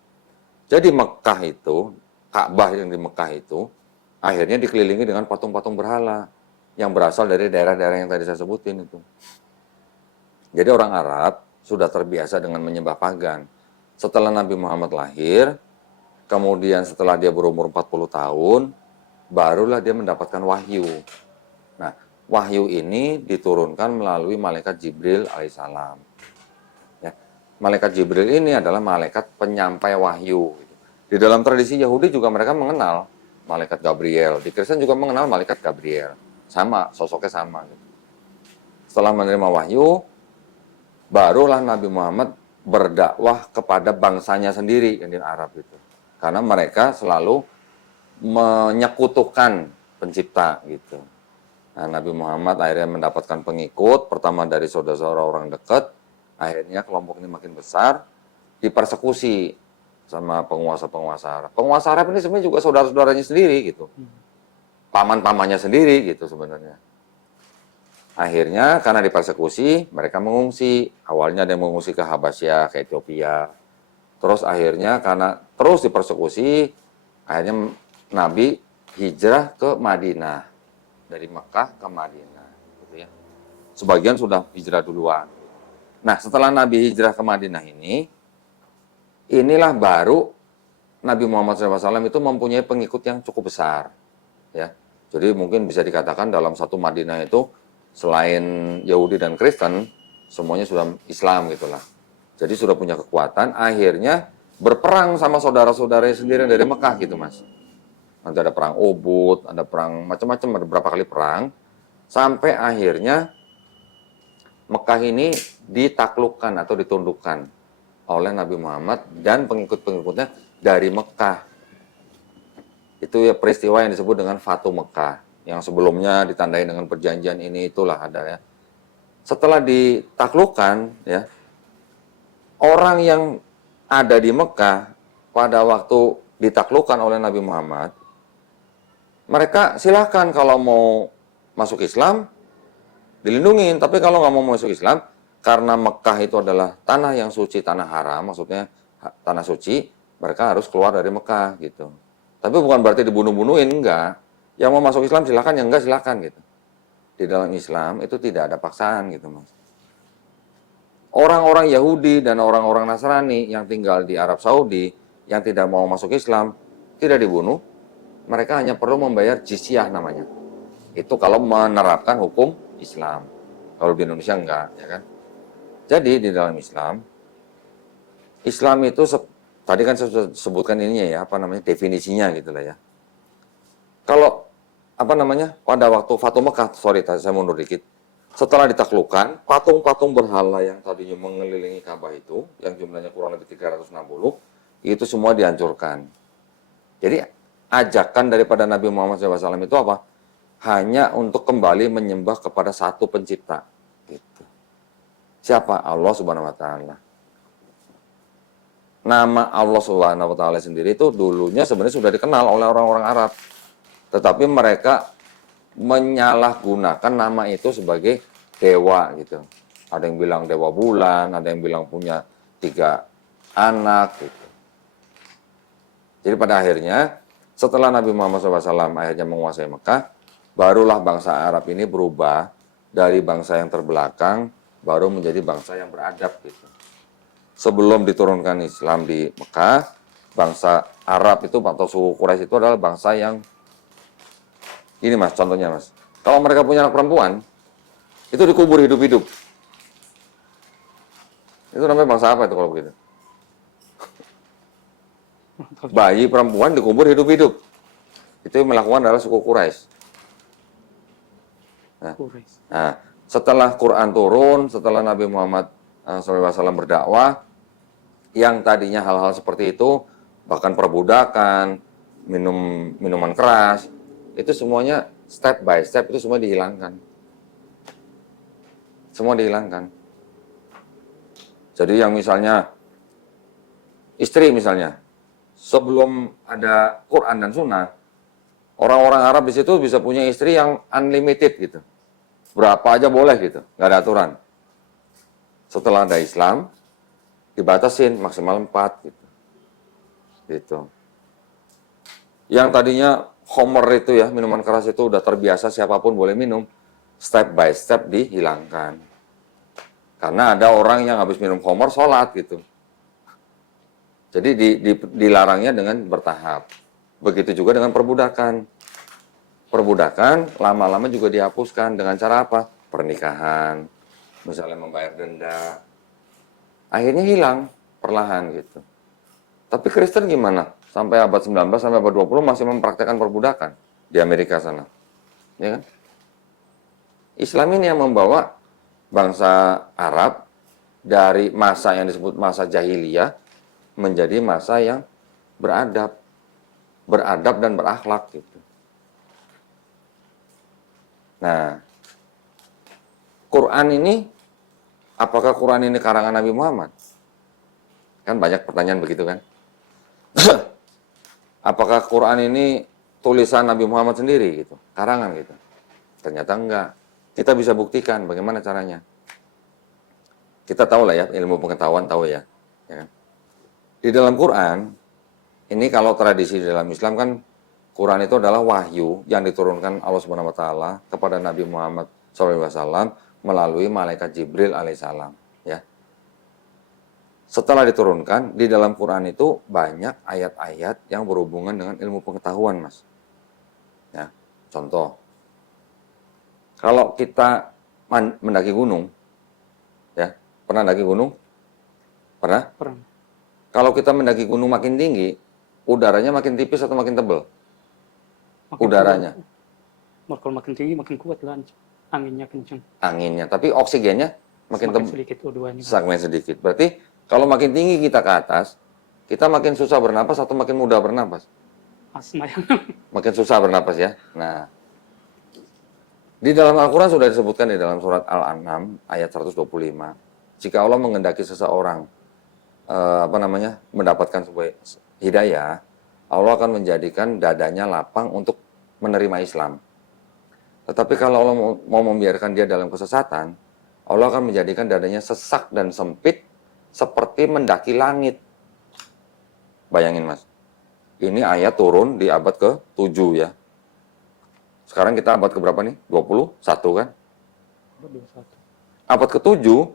Jadi Mekah itu, Ka'bah yang di Mekah itu, akhirnya dikelilingi dengan patung-patung berhala yang berasal dari daerah-daerah yang tadi saya sebutin itu. Jadi orang Arab sudah terbiasa dengan menyembah pagan. Setelah Nabi Muhammad lahir, kemudian setelah dia berumur 40 tahun, barulah dia mendapatkan wahyu. Nah, wahyu ini diturunkan melalui malaikat Jibril alaihissalam. Ya, malaikat Jibril ini adalah malaikat penyampai wahyu. Di dalam tradisi Yahudi juga mereka mengenal malaikat Gabriel. Di Kristen juga mengenal malaikat Gabriel. Sama, sosoknya sama. Gitu. Setelah menerima wahyu, barulah Nabi Muhammad berdakwah kepada bangsanya sendiri yang di Arab itu. Karena mereka selalu menyekutukan pencipta gitu. Nah, Nabi Muhammad akhirnya mendapatkan pengikut, pertama dari saudara-saudara orang dekat, akhirnya kelompok ini makin besar, dipersekusi sama penguasa-penguasa Arab. Penguasa Arab ini sebenarnya juga saudara-saudaranya sendiri gitu. Paman-pamannya sendiri gitu sebenarnya. Akhirnya karena dipersekusi, mereka mengungsi. Awalnya ada yang mengungsi ke Habasyah, ke Ethiopia. Terus akhirnya karena terus dipersekusi, akhirnya Nabi hijrah ke Madinah. Dari Mekah ke Madinah. Gitu ya. Sebagian sudah hijrah duluan. Nah, setelah Nabi hijrah ke Madinah ini, inilah baru Nabi Muhammad SAW itu mempunyai pengikut yang cukup besar. Ya. Jadi mungkin bisa dikatakan dalam satu Madinah itu, selain Yahudi dan Kristen, semuanya sudah Islam gitulah. Jadi sudah punya kekuatan, akhirnya berperang sama saudara-saudaranya sendiri dari Mekah gitu mas. Nanti ada perang Uhud, ada perang macam-macam, ada berapa kali perang, sampai akhirnya Mekah ini ditaklukkan atau ditundukkan oleh Nabi Muhammad dan pengikut-pengikutnya dari Mekah. Itu ya peristiwa yang disebut dengan Fatu Mekah, yang sebelumnya ditandai dengan perjanjian ini itulah ada ya. Setelah ditaklukkan ya, orang yang ada di Mekah pada waktu ditaklukkan oleh Nabi Muhammad, mereka silahkan kalau mau masuk Islam dilindungin, tapi kalau nggak mau masuk Islam, karena Mekah itu adalah tanah yang suci, tanah haram, maksudnya tanah suci, mereka harus keluar dari Mekah gitu. Tapi bukan berarti dibunuh-bunuhin, enggak. Yang mau masuk Islam silahkan, yang enggak silahkan gitu. Di dalam Islam itu tidak ada paksaan gitu mas. Orang-orang Yahudi dan orang-orang Nasrani yang tinggal di Arab Saudi, yang tidak mau masuk Islam, tidak dibunuh, mereka hanya perlu membayar jizyah namanya. Itu kalau menerapkan hukum Islam. Kalau di Indonesia enggak, ya kan? Jadi di dalam Islam, Islam itu tadi kan saya sudah sebutkan ininya ya, apa namanya definisinya gitu lah ya. Kalau apa namanya pada waktu Fatu Mekah, sorry saya mundur dikit. Setelah ditaklukkan, patung-patung berhala yang tadinya mengelilingi Ka'bah itu, yang jumlahnya kurang lebih 360, itu semua dihancurkan. Jadi ajakan daripada Nabi Muhammad SAW itu apa? Hanya untuk kembali menyembah kepada satu pencipta. Gitu. Siapa? Allah Subhanahu Wa Taala. Nama Allah Subhanahu Wa Taala sendiri itu dulunya sebenarnya sudah dikenal oleh orang-orang Arab, tetapi mereka menyalahgunakan nama itu sebagai dewa gitu. Ada yang bilang dewa bulan, ada yang bilang punya 3 anak gitu. Jadi pada akhirnya setelah Nabi Muhammad SAW akhirnya menguasai Mekah, barulah bangsa Arab ini berubah dari bangsa yang terbelakang baru menjadi bangsa yang beradab gitu. Sebelum diturunkan Islam di Mekah, bangsa Arab itu atau suku Quraisy itu adalah bangsa yang ini mas, contohnya mas. Kalau mereka punya anak perempuan, itu dikubur hidup-hidup. Itu namanya bangsa apa itu kalau begitu? Bayi perempuan dikubur hidup-hidup. Itu yang melakukan adalah suku Quraisy. Nah, setelah Quran turun, setelah Nabi Muhammad SAW berdakwah, yang tadinya hal-hal seperti itu, bahkan perbudakan, minuman keras, itu semuanya step by step itu semua dihilangkan. Semua dihilangkan. Jadi yang misalnya istri misalnya, sebelum ada Quran dan Sunnah, orang-orang Arab di situ bisa punya istri yang unlimited gitu. Berapa aja boleh gitu, nggak ada aturan. Setelah ada Islam, dibatasin maksimal 4 gitu. Gitu. Yang tadinya Homer itu ya, minuman keras itu udah terbiasa siapapun boleh minum, step by step dihilangkan. Karena ada orang yang habis minum Homer sholat gitu. Jadi dilarangnya dengan bertahap. Begitu juga dengan perbudakan. Perbudakan lama-lama juga dihapuskan dengan cara apa? Pernikahan, misalnya membayar denda. Akhirnya hilang perlahan gitu. Tapi Kristen gimana? Sampai abad 19 sampai abad 20 masih mempraktekkan perbudakan di Amerika sana. Ya kan? Islam ini yang membawa bangsa Arab dari masa yang disebut masa jahiliyah menjadi masa yang beradab, dan berakhlak gitu. Nah, Quran ini, apakah Quran ini karangan Nabi Muhammad? Kan banyak pertanyaan begitu kan? Apakah Quran ini tulisan Nabi Muhammad sendiri gitu, karangan gitu? Ternyata enggak. Kita bisa buktikan bagaimana caranya. Kita tahu lah ya, ilmu pengetahuan tahu ya. Ya kan? Di dalam Quran, ini kalau tradisi di dalam Islam kan, Quran itu adalah wahyu yang diturunkan Allah Subhanahu Wa Taala kepada Nabi Muhammad SAW melalui malaikat Jibril alaihissalam. Ya. Setelah diturunkan, di dalam Quran itu banyak ayat-ayat yang berhubungan dengan ilmu pengetahuan, Mas. Ya, contoh, kalau kita mendaki gunung, ya, pernah mendaki gunung? Pernah? Pernah. Kalau kita mendaki gunung makin tinggi, udaranya makin tipis atau makin tebal? Makin Udaranya. kuat. Kalau makin tinggi makin kuat lah, anginnya kencang. Anginnya, tapi oksigennya makin Semakin sedikit O2-nya. semakin sedikit. Berarti kalau makin tinggi kita ke atas, kita makin susah bernapas atau makin mudah bernapas? Asma yang Makin susah bernapas ya. Nah, di dalam Al-Quran sudah disebutkan di dalam surat Al-An'am ayat 125. Jika Allah mengendaki seseorang mendapatkan sebuah hidayah, Allah akan menjadikan dadanya lapang untuk menerima Islam. Tetapi kalau Allah mau membiarkan dia dalam kesesatan, Allah akan menjadikan dadanya sesak dan sempit seperti mendaki langit. Bayangin Mas, ini ayat turun di abad ke-7 ya. Sekarang kita abad ke berapa nih? 21 kan? 21. Abad ke-7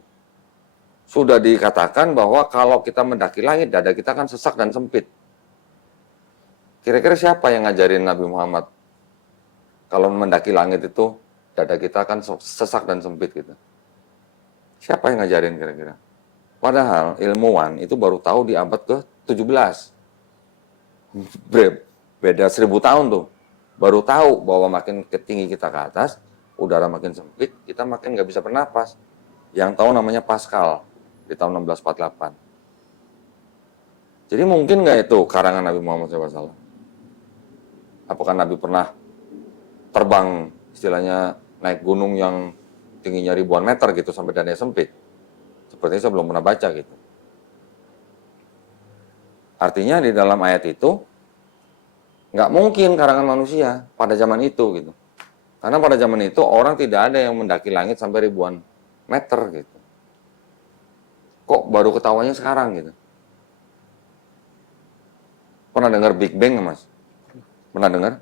sudah dikatakan bahwa kalau kita mendaki langit, dada kita kan sesak dan sempit. Kira-kira siapa yang ngajarin Nabi Muhammad? Kalau mendaki langit itu, dada kita kan sesak dan sempit gitu. Siapa yang ngajarin kira-kira? Padahal ilmuwan itu baru tahu di abad ke-17. Beda 1000 tahun tuh. Baru tahu bahwa makin tinggi kita ke atas, udara makin sempit, kita makin nggak bisa bernapas. Yang tahu namanya Pascal di tahun 1648. Jadi mungkin nggak itu karangan Nabi Muhammad SAW? Apakah Nabi pernah terbang, istilahnya naik gunung yang tingginya ribuan meter gitu sampai dadanya sempit? Sepertinya saya belum pernah baca gitu. Artinya di dalam ayat itu nggak mungkin karangan manusia pada zaman itu gitu. Karena pada zaman itu orang tidak ada yang mendaki langit sampai ribuan meter gitu. Kok baru ketawanya sekarang gitu? Pernah dengar Big Bang nggak, Mas? Pernah dengar?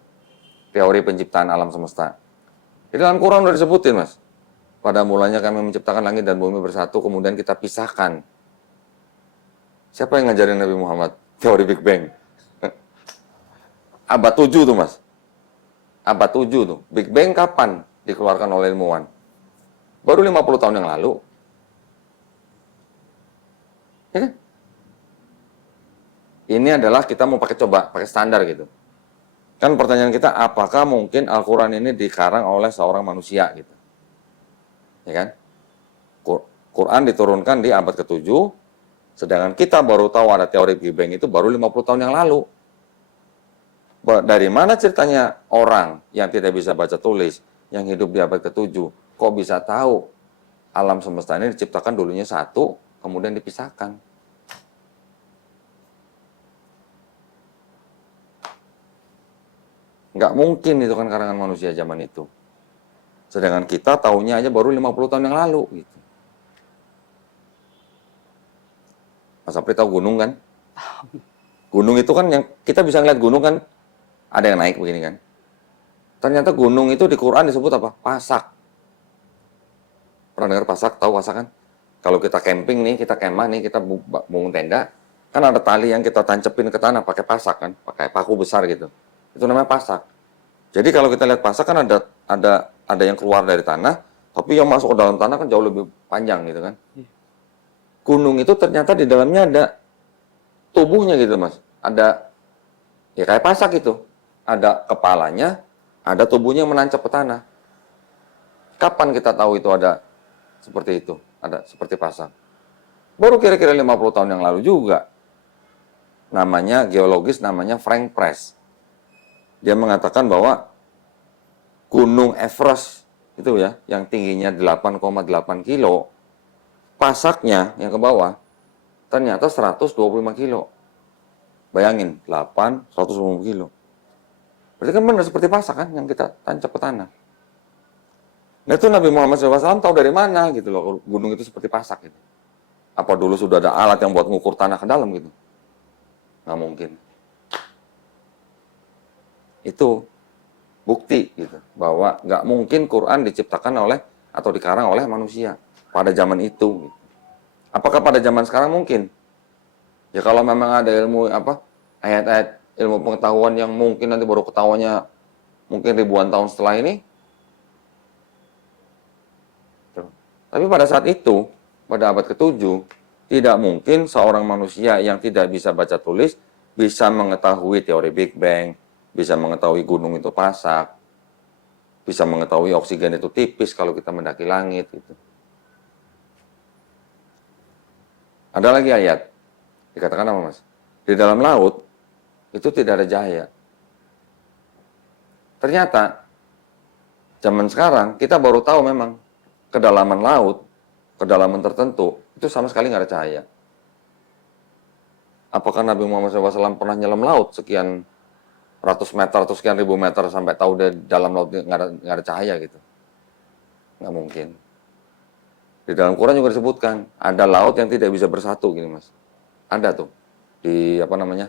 Teori penciptaan alam semesta. Di dalam Quran udah disebutin, Mas. Pada mulanya kami menciptakan langit dan bumi bersatu, kemudian kita pisahkan. Siapa yang ngajarin Nabi Muhammad teori Big Bang? Abad 7 tuh, Mas. Abad 7 tuh. Big Bang kapan dikeluarkan oleh ilmuwan? Baru 50 tahun yang lalu. Ya kan? Ini adalah kita mau pakai standar gitu. Kan pertanyaan kita, apakah mungkin Al-Quran ini dikarang oleh seorang manusia gitu? Ya kan? Quran diturunkan di abad ke-7, sedangkan kita baru tahu ada teori Big Bang itu baru 50 tahun yang lalu. Dari mana ceritanya orang yang tidak bisa baca tulis, yang hidup di abad ke-7, kok bisa tahu alam semesta ini diciptakan dulunya satu, kemudian dipisahkan? Nggak mungkin itu kan karangan manusia zaman itu. Sedangkan kita tahunya aja baru 50 tahun yang lalu gitu. Mas Apri tahu gunung kan? Gunung itu kan yang kita bisa ngeliat gunung kan ada yang naik begini kan. Ternyata gunung itu di Quran disebut apa? Pasak. Pernah dengar pasak? Tahu pasak kan? Kalau kita camping nih, kita kemah nih, kita bangun tenda, kan ada tali yang kita tancepin ke tanah pakai pasak kan, pakai paku besar gitu. Itu namanya pasak. Jadi kalau kita lihat pasak kan ada yang keluar dari tanah, tapi yang masuk ke dalam tanah kan jauh lebih panjang gitu kan. Gunung itu ternyata di dalamnya ada tubuhnya gitu Mas. Ada ya kayak pasak itu. Ada kepalanya, ada tubuhnya yang menancap ke tanah. Kapan kita tahu itu ada seperti itu, ada seperti pasak. Baru kira-kira 50 tahun yang lalu juga, namanya geologis, namanya Frank Press. Dia mengatakan bahwa Gunung Everest itu ya, yang tingginya 8,8 kilo, pasaknya yang ke bawah ternyata 125 kilo. Bayangin, 120 kilo. Berarti kan benar seperti pasak kan yang kita tancap ke tanah. Nah itu Nabi Muhammad SAW tahu dari mana gitu loh, gunung itu seperti pasak gitu. Apa dulu sudah ada alat yang buat ngukur tanah ke dalam gitu? Nggak mungkin. Itu bukti gitu bahwa nggak mungkin Quran diciptakan oleh atau dikarang oleh manusia pada zaman itu. Gitu. Apakah pada zaman sekarang mungkin? Ya kalau memang ada ilmu ayat-ayat ilmu pengetahuan yang mungkin nanti baru ketahuannya mungkin ribuan tahun setelah ini. Tapi pada saat itu, pada abad ke-7, tidak mungkin seorang manusia yang tidak bisa baca tulis bisa mengetahui teori Big Bang, bisa mengetahui gunung itu pasak, bisa mengetahui oksigen itu tipis kalau kita mendaki langit. Gitu. Ada lagi ayat, dikatakan apa mas? Di dalam laut, itu tidak ada cahaya. Ternyata, zaman sekarang, kita baru tahu memang, kedalaman laut, kedalaman tertentu, itu sama sekali nggak ada cahaya. Apakah Nabi Muhammad SAW pernah nyelam laut sekian ratus meter atau sekian ribu meter sampai tahu di dalam laut nggak ada cahaya gitu? Nggak mungkin. Di dalam Quran juga disebutkan, ada laut yang tidak bisa bersatu gini mas. Ada tuh, di apa namanya,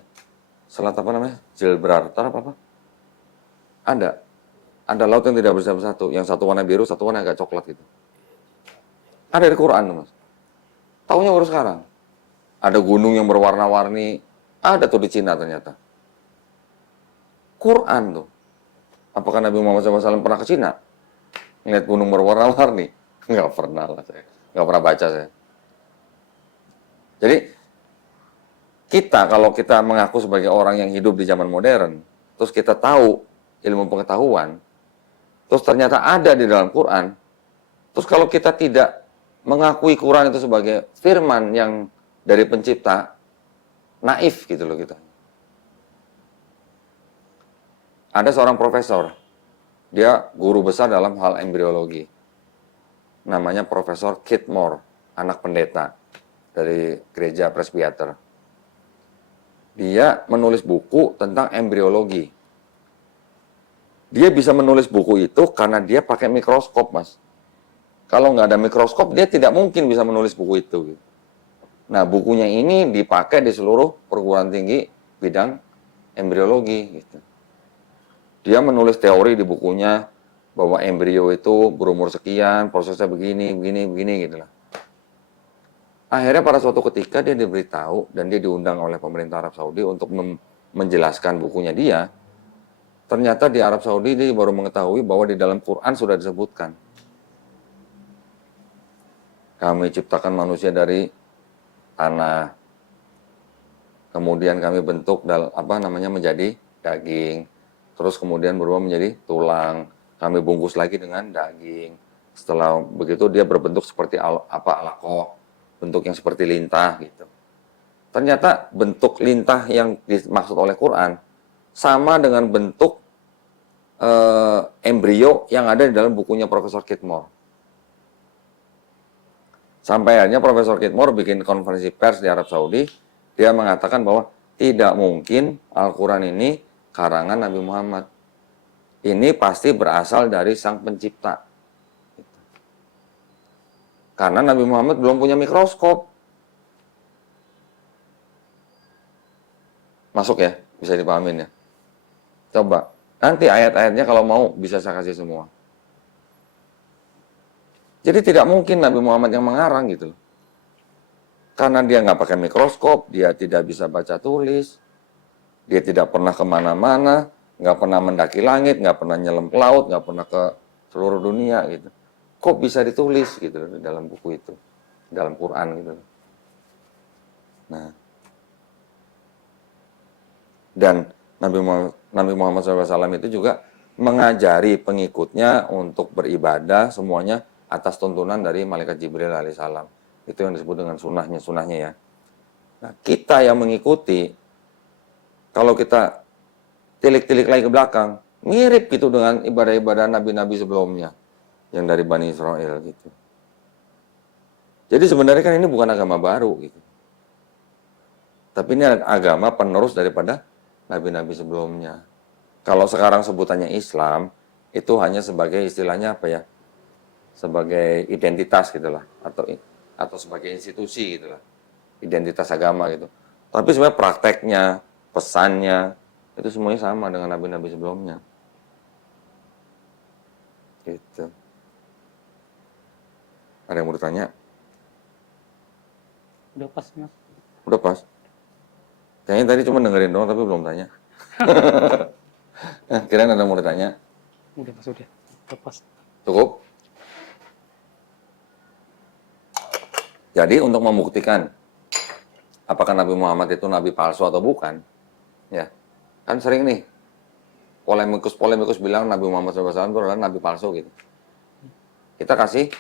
selat apa namanya, Gibraltar apa? Ada laut yang tidak bisa bersatu, yang satu warna biru, satu warna agak coklat gitu. Ada di Quran, mas. Taunya baru sekarang. Ada gunung yang berwarna-warni. Ada tuh di Cina ternyata. Quran tuh. Apakah Nabi Muhammad SAW pernah ke Cina? Ngeliat gunung berwarna-warni? Nggak pernah lah saya. Nggak pernah baca saya. Jadi, kalau kita mengaku sebagai orang yang hidup di zaman modern, terus kita tahu ilmu pengetahuan, terus ternyata ada di dalam Quran, terus kalau kita tidak mengakui Quran itu sebagai firman yang dari pencipta, naif gitu loh kita. Ada seorang profesor, dia guru besar dalam hal embriologi. Namanya Profesor Keith Moore, anak pendeta dari gereja Presbyter. Dia menulis buku tentang embriologi. Dia bisa menulis buku itu karena dia pakai mikroskop, mas. Kalau nggak ada mikroskop, dia tidak mungkin bisa menulis buku itu. Nah, bukunya ini dipakai di seluruh perguruan tinggi bidang embriologi. Gitu. Dia menulis teori di bukunya bahwa embrio itu berumur sekian, prosesnya begini, gitu lah. Akhirnya pada suatu ketika dia diberitahu dan dia diundang oleh pemerintah Arab Saudi untuk menjelaskan bukunya dia. Ternyata di Arab Saudi dia baru mengetahui bahwa di dalam Quran sudah disebutkan. Kami ciptakan manusia dari tanah. Kemudian kami bentuk menjadi daging. Terus kemudian berubah menjadi tulang. Kami bungkus lagi dengan daging. Setelah begitu dia berbentuk seperti alaqah, bentuk yang seperti lintah gitu. Ternyata bentuk lintah yang dimaksud oleh Quran sama dengan bentuk embrio yang ada di dalam bukunya Profesor Keith Moore. Sampai akhirnya Profesor Keith Moore bikin konferensi pers di Arab Saudi, dia mengatakan bahwa tidak mungkin Al-Quran ini karangan Nabi Muhammad. Ini pasti berasal dari sang pencipta. Karena Nabi Muhammad belum punya mikroskop. Masuk ya? Bisa dipahamin ya? Coba. Nanti ayat-ayatnya kalau mau bisa saya kasih semua. Jadi tidak mungkin Nabi Muhammad yang mengarang gitu loh. Karena dia nggak pakai mikroskop, dia tidak bisa baca tulis, dia tidak pernah kemana-mana, nggak pernah mendaki langit, nggak pernah nyelam ke laut, nggak pernah ke seluruh dunia gitu. Kok bisa ditulis gitu loh, dalam buku itu, dalam Quran gitu loh. Nah, dan Nabi Muhammad SAW itu juga mengajari pengikutnya untuk beribadah semuanya atas tuntunan dari malaikat Jibril alaihissalam. Itu yang disebut dengan sunnahnya ya. Nah, kita yang mengikuti, kalau kita tilik-tilik lagi ke belakang, mirip gitu dengan ibadah-ibadah nabi-nabi sebelumnya yang dari Bani Israel gitu. Jadi sebenarnya kan ini bukan agama baru gitu. Tapi ini agama penerus daripada nabi-nabi sebelumnya. Kalau sekarang sebutannya Islam, itu hanya sebagai istilahnya apa ya? Sebagai identitas gitulah, atau sebagai institusi gitulah. Identitas agama gitu. Tapi sebenarnya prakteknya, pesannya, itu semuanya sama dengan nabi-nabi sebelumnya. Gitu. Ada yang mau ditanya? Udah pas, Mas. Udah pas. Kayaknya tadi cuma dengerin doang tapi belum tanya. Kirain ada yang mau ditanya. Udah, Mas, udah. Udah pas. Cukup? Jadi untuk membuktikan apakah Nabi Muhammad itu nabi palsu atau bukan, ya kan sering nih polemikus bilang Nabi Muhammad SAW itu adalah nabi palsu gitu. Kita kasih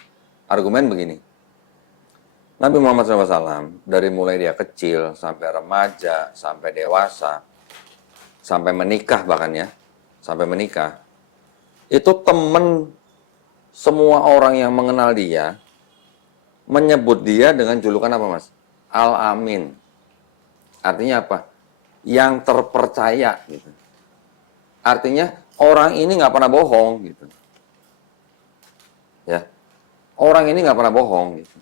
argumen begini. Nabi Muhammad SAW dari mulai dia kecil sampai remaja, sampai dewasa, sampai menikah bahkan ya, sampai menikah, itu temen semua orang yang mengenal dia menyebut dia dengan julukan apa, Mas? Al-Amin. Artinya apa? Yang terpercaya gitu. Artinya orang ini nggak pernah bohong gitu. Ya. Orang ini nggak pernah bohong gitu.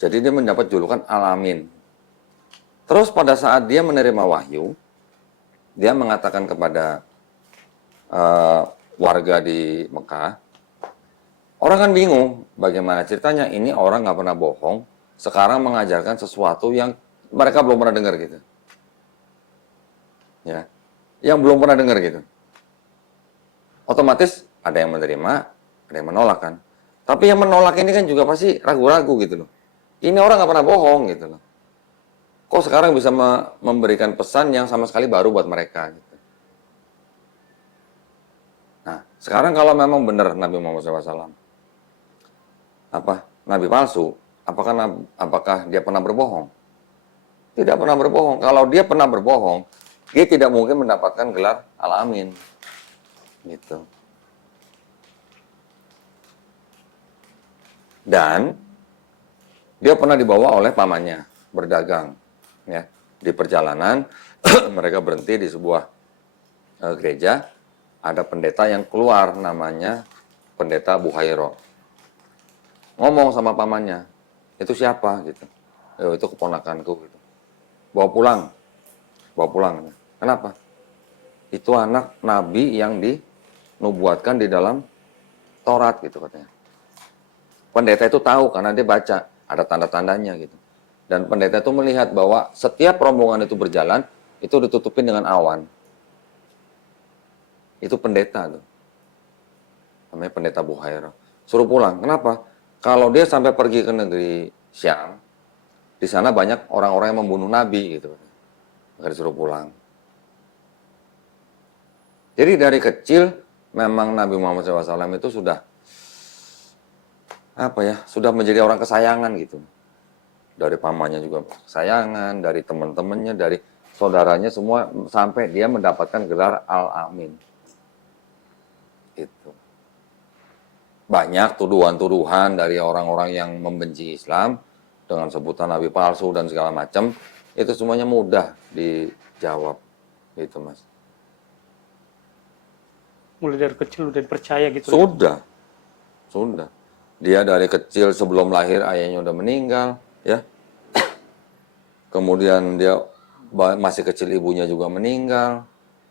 Jadi dia mendapat julukan Al-Amin. Terus pada saat dia menerima wahyu, dia mengatakan kepada warga di Mekah, orang kan bingung bagaimana ceritanya ini orang nggak pernah bohong, sekarang mengajarkan sesuatu yang mereka belum pernah dengar gitu. Ya, yang belum pernah dengar gitu. Otomatis ada yang menerima, ada yang menolak kan. Tapi yang menolak ini kan juga pasti ragu-ragu gitu loh. Ini orang nggak pernah bohong gitu loh. Kok sekarang bisa memberikan pesan yang sama sekali baru buat mereka gitu. Nah, sekarang kalau memang benar Nabi Muhammad SAW nabi palsu, apakah dia pernah berbohong? Tidak pernah berbohong. Kalau dia pernah berbohong, dia tidak mungkin mendapatkan gelar Al-Amin. Gitu. Dan dia pernah dibawa oleh pamannya berdagang, ya. Di perjalanan mereka berhenti di sebuah gereja, ada pendeta yang keluar namanya pendeta Buhairo. Ngomong sama pamannya, itu siapa gitu. Itu keponakanku gitu. Bawa pulang. Kenapa? Itu anak nabi yang dinubuatkan di dalam Taurat gitu katanya. Pendeta itu tahu karena dia baca, ada tanda-tandanya gitu. Dan pendeta itu melihat bahwa setiap rombongan itu berjalan, itu ditutupin dengan awan. Itu pendeta tuh. Namanya pendeta Buhairo. Suruh pulang. Kenapa? Kalau dia sampai pergi ke negeri Syam, di sana banyak orang-orang yang membunuh nabi gitu. Maka disuruh pulang. Jadi dari kecil memang Nabi Muhammad SAW itu sudah sudah menjadi orang kesayangan gitu. Dari pamannya juga kesayangan, dari teman-temannya, dari saudaranya semua sampai dia mendapatkan gelar Al-Amin. Itu. Banyak tuduhan-tuduhan dari orang-orang yang membenci Islam dengan sebutan nabi palsu dan segala macam, itu semuanya mudah dijawab. Gitu, Mas. Mulai dari kecil udah dipercaya gitu. Sudah. Dia dari kecil sebelum lahir ayahnya udah meninggal, ya. Kemudian dia masih kecil ibunya juga meninggal.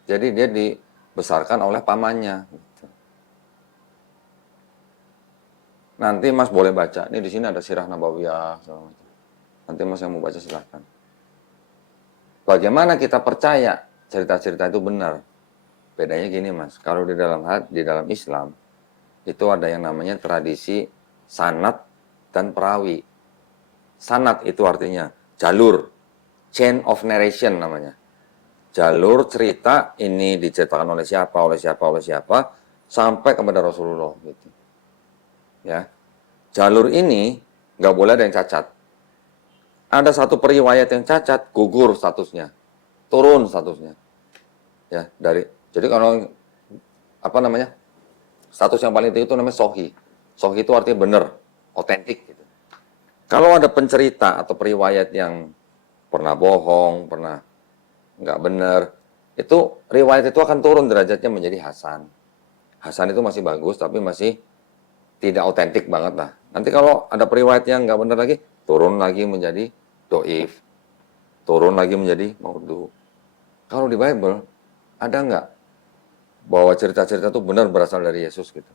Jadi dia dibesarkan oleh pamannya. Gitu. Nanti Mas boleh baca. Ini di sini ada Sirah Nabawiyah. Nanti Mas yang mau baca silahkan. Bagaimana kita percaya cerita-cerita itu benar? Bedanya gini Mas. Kalau di dalam Islam itu ada yang namanya tradisi sanad dan perawi. Sanad itu artinya jalur, chain of narration namanya. Jalur cerita ini diceritakan oleh siapa sampai kepada Rasulullah gitu. Ya. jalur ini nggak boleh ada yang cacat. Ada satu periwayat yang cacat, gugur statusnya, turun statusnya. Ya, jadi kalau apa namanya? Status yang paling tinggi itu namanya sohi. Sohi itu artinya benar, otentik gitu. Kalau ada pencerita atau periwayat yang pernah bohong, pernah nggak benar, itu riwayat itu akan turun derajatnya menjadi hasan. Hasan itu masih bagus, tapi masih tidak otentik banget lah. Nanti kalau ada periwayat yang nggak benar lagi, turun lagi menjadi doif, turun lagi menjadi maudhu. Kalau di Bible, ada nggak bahwa cerita-cerita itu benar berasal dari Yesus gitu?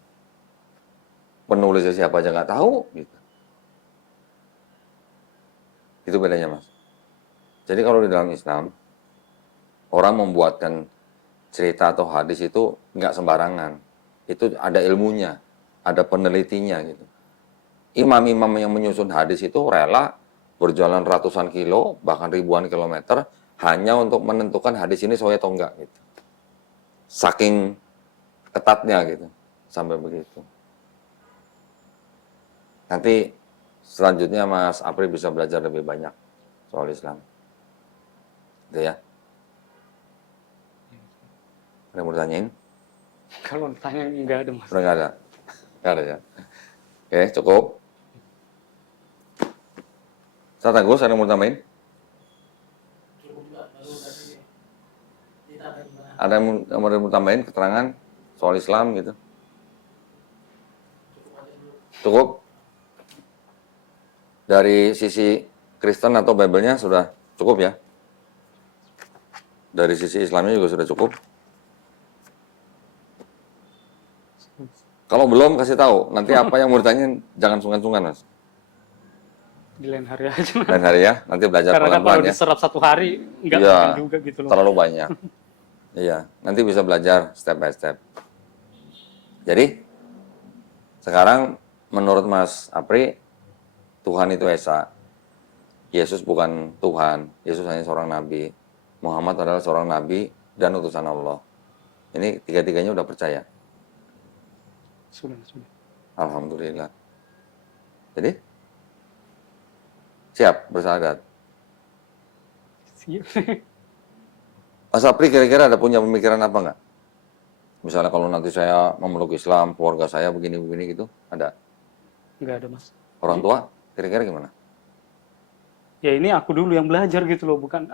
Penulisnya siapa aja nggak tahu gitu. Itu bedanya, Mas. Jadi kalau di dalam Islam, orang membuatkan cerita atau hadis itu nggak sembarangan. Itu ada ilmunya, ada penelitinya gitu. Imam-imam yang menyusun hadis itu rela berjalan ratusan kilo, bahkan ribuan kilometer, hanya untuk menentukan hadis ini sahih atau enggak gitu. Saking ketatnya gitu, sampai begitu. Nanti selanjutnya Mas Apri bisa belajar lebih banyak soal Islam. Gitu ya. Ada yang mau ditanyain? Kalau tanya nggak ada, Mas. Udah nggak ada? Nggak ada ya? Oke, cukup. Ustaz Agus, ada yang mau tambahin? Ada yang mau tambahin keterangan soal Islam gitu? Cukup? Dari sisi Kristen atau Bible-nya sudah cukup ya? Dari sisi Islamnya juga sudah cukup? Kalau belum, kasih tahu. Nanti apa yang mau ditanyain, jangan sungkan-sungkan, Mas. Di lain hari aja, Mas. Lain hari ya, nanti belajar Karena kan pelan-pelan kalau ya. diserap satu hari, nggak Iya, mungkin juga gitu loh. terlalu banyak. Iya, nanti bisa belajar step by step. Jadi, sekarang menurut Mas Apri, Tuhan itu Esa. Yesus bukan Tuhan, Yesus hanya seorang nabi. Muhammad adalah seorang nabi dan utusan Allah. Ini tiga-tiganya udah percaya. Sudah. Alhamdulillah. Jadi, siap bersahadat. Siap. Mas Apri kira-kira ada punya pemikiran apa nggak? Misalnya kalau nanti saya memeluk Islam, keluarga saya begini-begini gitu, ada? Nggak ada, Mas. Orang tua, kira-kira gimana? Ya ini aku dulu yang belajar gitu loh, bukan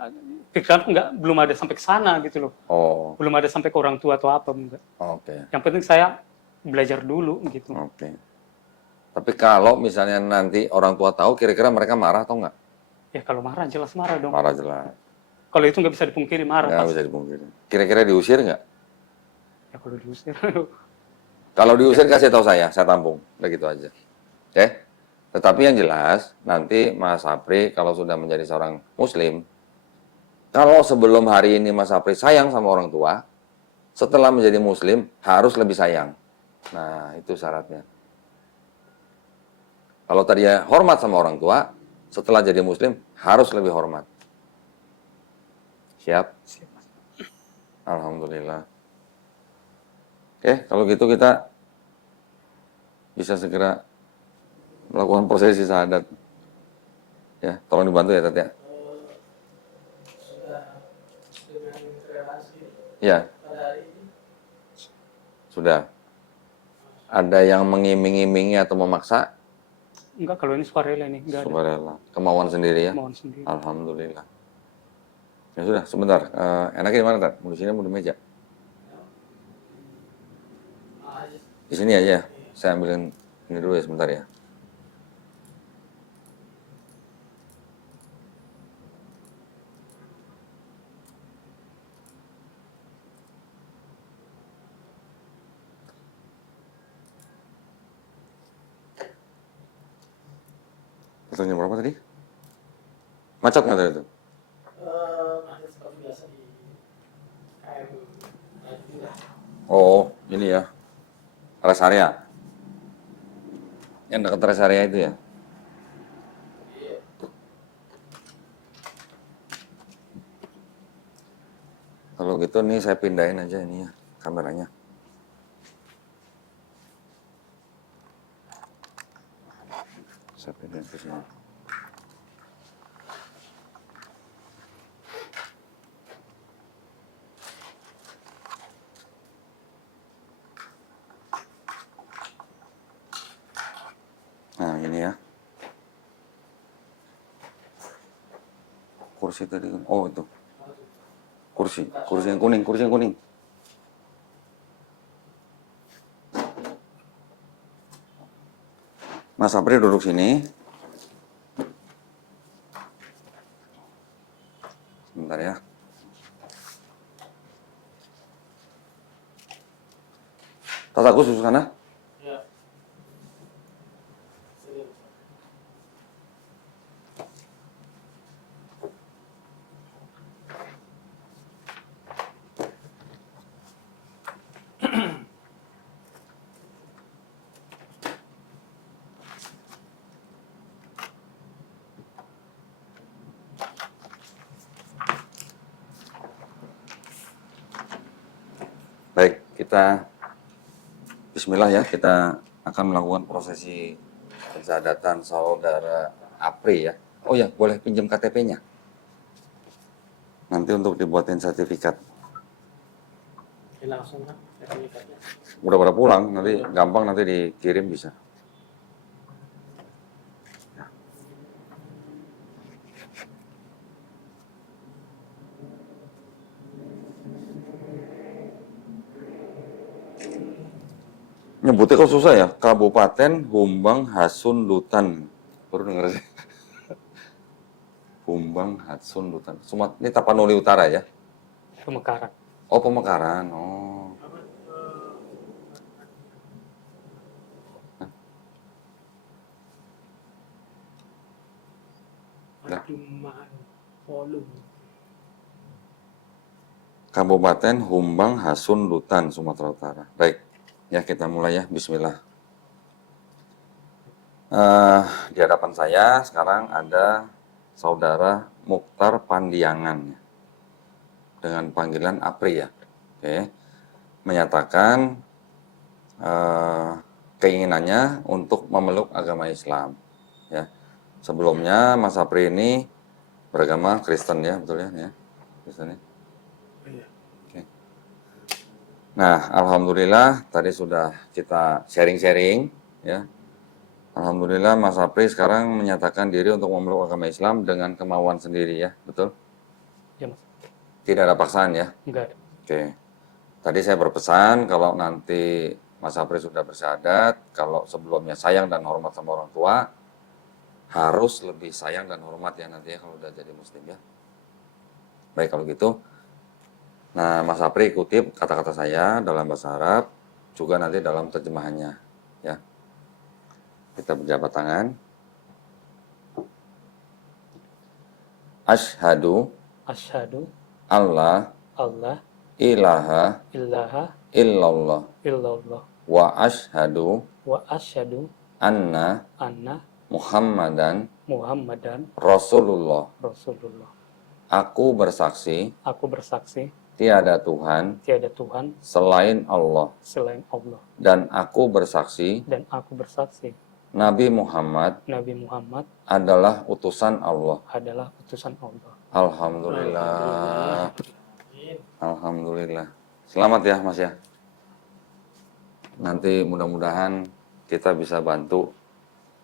pikiranku belum ada sampai ke sana gitu loh. Oh, Belum ada sampai ke orang tua atau apa, enggak. oke. Yang penting saya belajar dulu gitu. Oke. Tapi kalau misalnya nanti orang tua tahu, kira-kira mereka marah atau nggak? Ya kalau marah jelas marah dong. Marah jelas. Kalau itu nggak bisa dipungkiri marah Nggak pasti. bisa dipungkiri. Kira-kira diusir nggak? Ya kalau diusir. Kalau diusir kasih tahu saya tampung. Udah gitu aja. Oke? Tetapi yang jelas, nanti Mas Apri kalau sudah menjadi seorang Muslim, kalau sebelum hari ini Mas Apri sayang sama orang tua, setelah menjadi Muslim harus lebih sayang. Nah, itu syaratnya. Kalau tadi ya hormat sama orang tua, setelah jadi Muslim harus lebih hormat. Siap? Siap, Mas. Alhamdulillah. Oke, kalau gitu kita bisa segera melakukan prosesi syahadat. Ya, tolong dibantu ya, Tat ya. Sudah dengan relasi Ya, pada hari ini. sudah. Ada yang mengiming-imingi atau memaksa? Enggak, kalau ini sukarela ini, enggak ada. Sukarela. Kemauan sendiri ya? Mohon sendiri. Alhamdulillah. Ya sudah, sebentar. Enaknya di mana, Tat? Mau di sini, mau di meja? Di sini aja. Saya ambilin ini dulu ya, sebentar ya. Pertanyaan berapa tadi? Macet nggak tadi itu? Masih seperti biasa di KM juga. Oh, ini ya. Rest area. Yang dekat rest area itu ya? Kalau gitu nih saya pindahin aja ini ya, kameranya. Sapri dan Kusuma. Nah, ini ya. Kursi tadi. Oh, itu. Kursi yang kuning. Mas Sapri duduk sini. Sebentar ya. Tas aku susu sana. Ya. Sini. Baik, kita Bismillah ya, kita akan melakukan prosesi pensyahadatan saudara Apri ya. Oh ya, boleh pinjam KTP-nya. Nanti untuk dibuatin sertifikat. Oke, langsung kan sertifikatnya. Udah pada pulang, nanti gampang nanti dikirim bisa. Nyebutnya kok susah ya, Kabupaten Humbang Hasundutan. Baru denger sih. Humbang Hasundutan. Ini Tapanuli Utara ya? Pemekaran. Oh, Pemekaran. Oh. Nah. Paduman volume. Kabupaten Humbang Hasundutan, Sumatera Utara. Baik, ya kita mulai ya. Bismillah. Di hadapan saya sekarang ada saudara Mukhtar Pandiangan dengan panggilan Apri ya. Oke. Menyatakan keinginannya untuk memeluk agama Islam. Ya. Sebelumnya Mas Apri ini beragama Kristen ya, betul ya? Kristen ya. Iya. Oke. Nah, alhamdulillah tadi sudah kita sharing-sharing ya. Alhamdulillah Mas Apri sekarang menyatakan diri untuk memeluk agama Islam dengan kemauan sendiri ya, betul? Ya Mas, Tidak ada paksaan ya? enggak ada. Oke. Tadi saya berpesan kalau nanti Mas Apri sudah bersyahadat, kalau sebelumnya sayang dan hormat sama orang tua, harus lebih sayang dan hormat ya nanti ya kalau udah jadi muslim ya. Baik kalau gitu. Nah, Mas Apri kutip kata-kata saya dalam bahasa Arab, juga nanti dalam terjemahannya ya. Kita berjabat tangan. Asyhadu Asyhadu alla Allah ilaha ilaha illallah illallah wa asyhadu wa asyhadu anna anna Muhammadan Muhammadan Rasulullah. Rasulullah. Aku bersaksi Aku bersaksi tiada Tuhan tiada Tuhan selain Allah, selain Allah, dan aku bersaksi dan aku bersaksi Nabi Muhammad Nabi Muhammad adalah utusan Allah. adalah utusan Allah. Alhamdulillah. Amin. Alhamdulillah. Selamat ya Mas ya. Nanti mudah-mudahan kita bisa bantu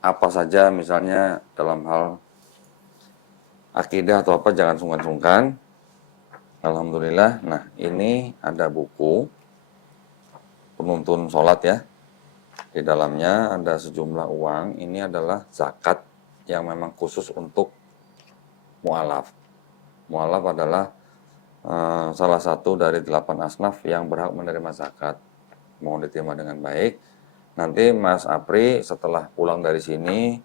apa saja misalnya dalam hal akidah atau apa jangan sungkan-sungkan. Alhamdulillah. Nah ini ada buku penuntun sholat ya. Di dalamnya ada sejumlah uang. Ini adalah zakat yang memang khusus untuk mu'alaf. Mu'alaf adalah salah satu dari 8 asnaf yang berhak menerima zakat. Mohon diterima dengan baik. Nanti Mas Apri setelah pulang dari sini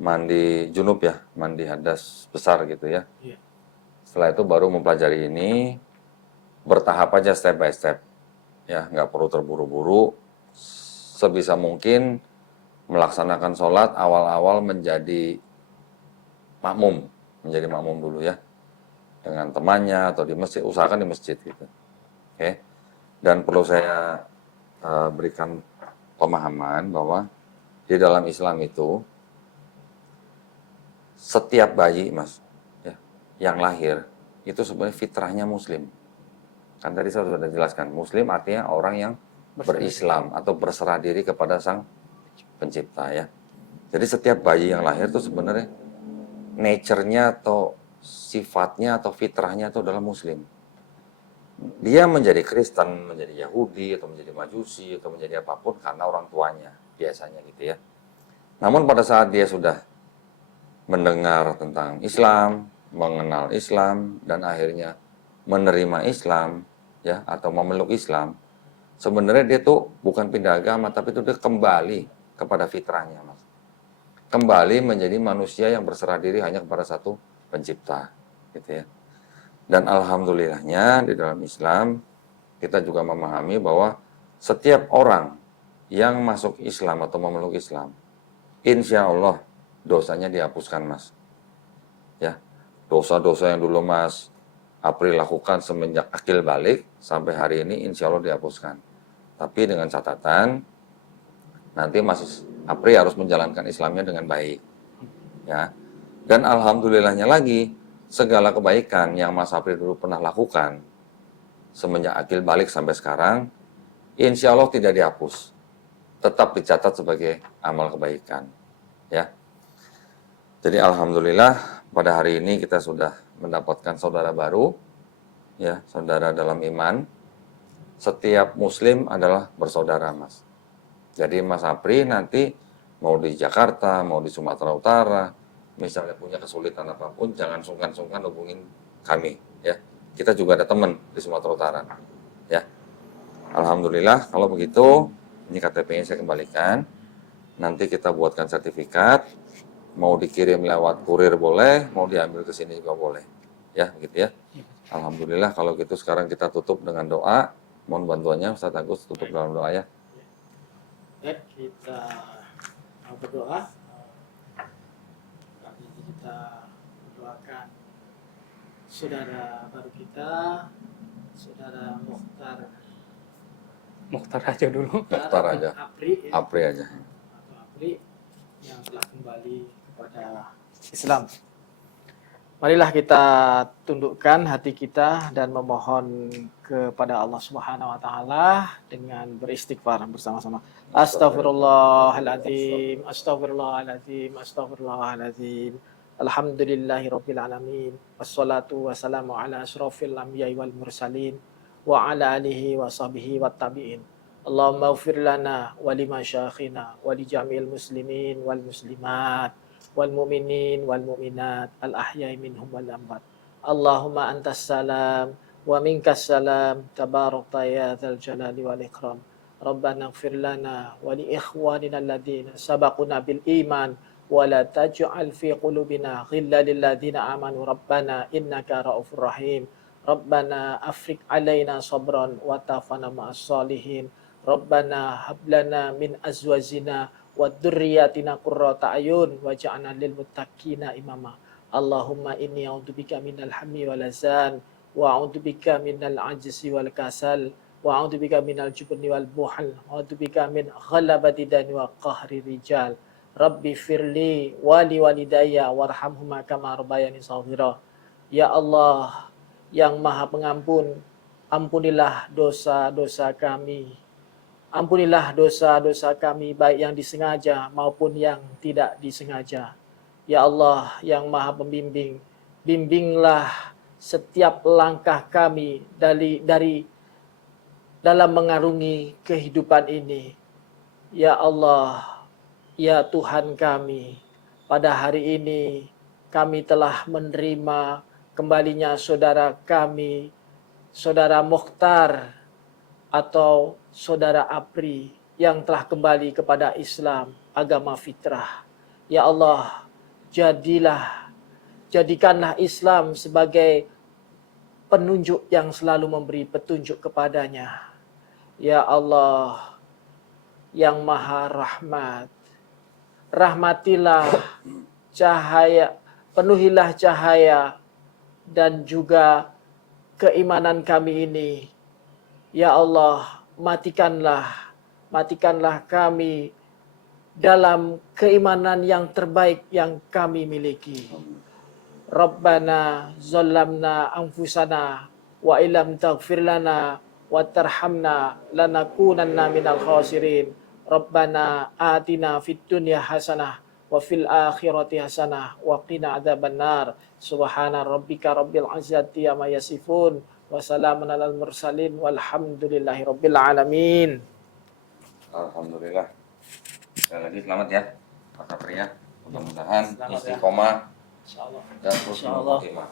mandi junub ya, mandi hadas besar gitu ya. Iya. Setelah itu baru mempelajari ini, bertahap aja step by step. Ya, nggak perlu terburu-buru. Sebisa mungkin melaksanakan sholat awal-awal menjadi makmum dulu ya. Dengan temannya atau di masjid, usahakan di masjid gitu. Oke. Dan perlu saya berikan pemahaman bahwa di dalam Islam itu setiap bayi, Mas, ya, yang lahir itu sebenarnya fitrahnya Muslim. Kan tadi saya sudah jelaskan, Muslim artinya orang yang berislam atau berserah diri kepada Sang Pencipta, ya. Jadi setiap bayi yang lahir itu sebenarnya nature-nya atau sifatnya atau fitrahnya itu adalah Muslim. Dia menjadi Kristen, menjadi Yahudi, atau menjadi Majusi, atau menjadi apapun karena orang tuanya, biasanya gitu ya. Namun pada saat dia sudah mendengar tentang Islam, mengenal Islam, dan akhirnya menerima Islam, ya, atau memeluk Islam, sebenarnya dia tuh bukan pindah agama, tapi itu dia kembali kepada fitrahnya, Mas. Kembali menjadi manusia yang berserah diri hanya kepada satu pencipta, gitu ya. Dan alhamdulillahnya di dalam Islam kita juga memahami bahwa setiap orang yang masuk Islam atau memeluk Islam, insya Allah dosanya dihapuskan, Mas. Ya, dosa-dosa yang dulu Mas April lakukan semenjak akil balik sampai hari ini insya Allah dihapuskan. Tapi dengan catatan nanti Mas April harus menjalankan Islamnya dengan baik. Ya, dan alhamdulillahnya lagi segala kebaikan yang Mas April dulu pernah lakukan semenjak akil balik sampai sekarang, insya Allah tidak dihapus, tetap dicatat sebagai amal kebaikan. Ya, jadi alhamdulillah pada hari ini kita sudah mendapatkan saudara baru, ya, saudara dalam iman. Setiap Muslim adalah bersaudara, Mas. Jadi Mas Apri nanti mau di Jakarta, mau di Sumatera Utara, misalnya punya kesulitan apapun, jangan sungkan-sungkan hubungin kami, ya. Kita juga ada teman di Sumatera Utara, ya. Alhamdulillah, kalau begitu, ini KTP-nya saya kembalikan. Nanti kita buatkan sertifikat, mau dikirim lewat kurir boleh, mau diambil ke sini juga boleh, ya, begitu ya. Alhamdulillah, kalau gitu sekarang kita tutup dengan doa. Mohon bantuannya, Ustaz Agus tutup dalam doa, ya. Baik, kita berdoa. Kali ini kita mendoakan saudara baru kita, saudara Mukhtar aja dulu. Mukhtar aja. Apri, ya, Apri aja. atau Apri yang telah kembali kepada Islam. Marilah kita tundukkan hati kita dan memohon kepada Allah Subhanahu wa taala dengan beristighfar bersama-sama. Astaghfirullahaladzim, astaghfirullahaladzim, astaghfirullahaladzim. Alhamdulillahirabbil alamin. Wassalatu wassalamu ala asyrofil anbiya'i wal mursalin wa ala alihi wa sahbihi wat tabi'in. Allahumma ighfir lana wa limasyayikhina wa li jami'il muslimin wal muslimat wal mu'minin wal mu'minat al ahya'i minhum wal amwat. Allahumma antas salam wa minkas salam tabarakta ya dzal jalali wal ikram. Rabbana ighfir lana wa li ikhwanina alladziina sabaquna bil iman wa la taj'al fi qulubina ghillan lil ladzina amanu rabbana innaka raufur rahim. Rabbana afriq alaina sabran wa tafana ma'as solihin. Rabbana hab lana min azwajina wa dzurriyyatina qurrata ayun waj'alna lil muttaqina imama. Allahumma inni a'udzubika minal hammi wal hazan wa a'udzubika minal ajzi wal kasal wa a'udzubika minal jubni wal buhal wa a'udzubika min ghalabati dani wa qahri rijal. Rabbi firli wali walidayya warhamhuma kama rabbayani shaghira. Ya Allah yang Maha Pengampun, ampunilah dosa-dosa kami. Ampunilah dosa-dosa kami baik yang disengaja maupun yang tidak disengaja. Ya Allah yang Maha Pembimbing, bimbinglah setiap langkah kami dari dalam mengarungi kehidupan ini. Ya Allah, ya Tuhan kami, pada hari ini kami telah menerima kembalinya saudara kami, saudara Mukhtar atau saudara Apri yang telah kembali kepada Islam, agama fitrah. Ya Allah, jadikanlah Islam sebagai penunjuk yang selalu memberi petunjuk kepadanya. Ya Allah yang Maha Rahmat, rahmatilah cahaya, penuhilah cahaya dan juga keimanan kami ini. Ya Allah, matikanlah kami dalam keimanan yang terbaik yang kami miliki. Rabbana zalamna anfusana wa ilam taghfir lana wa tarhamna lanakunanna minal khasirin. Rabbana atina fid dunya hasanah wa fil akhirati hasanah wa qina adzabannar. Subhana rabbika rabbil izzati amma yasifun wa salamun alal mursalin walhamdulillahi rabbil alamin. Alhamdulillah. Sekali lagi selamat ya, Pak Satria. Mudah-mudahan Selamat ya. istiqomah Insyaallah. dan terus Insyaallah. khotimah.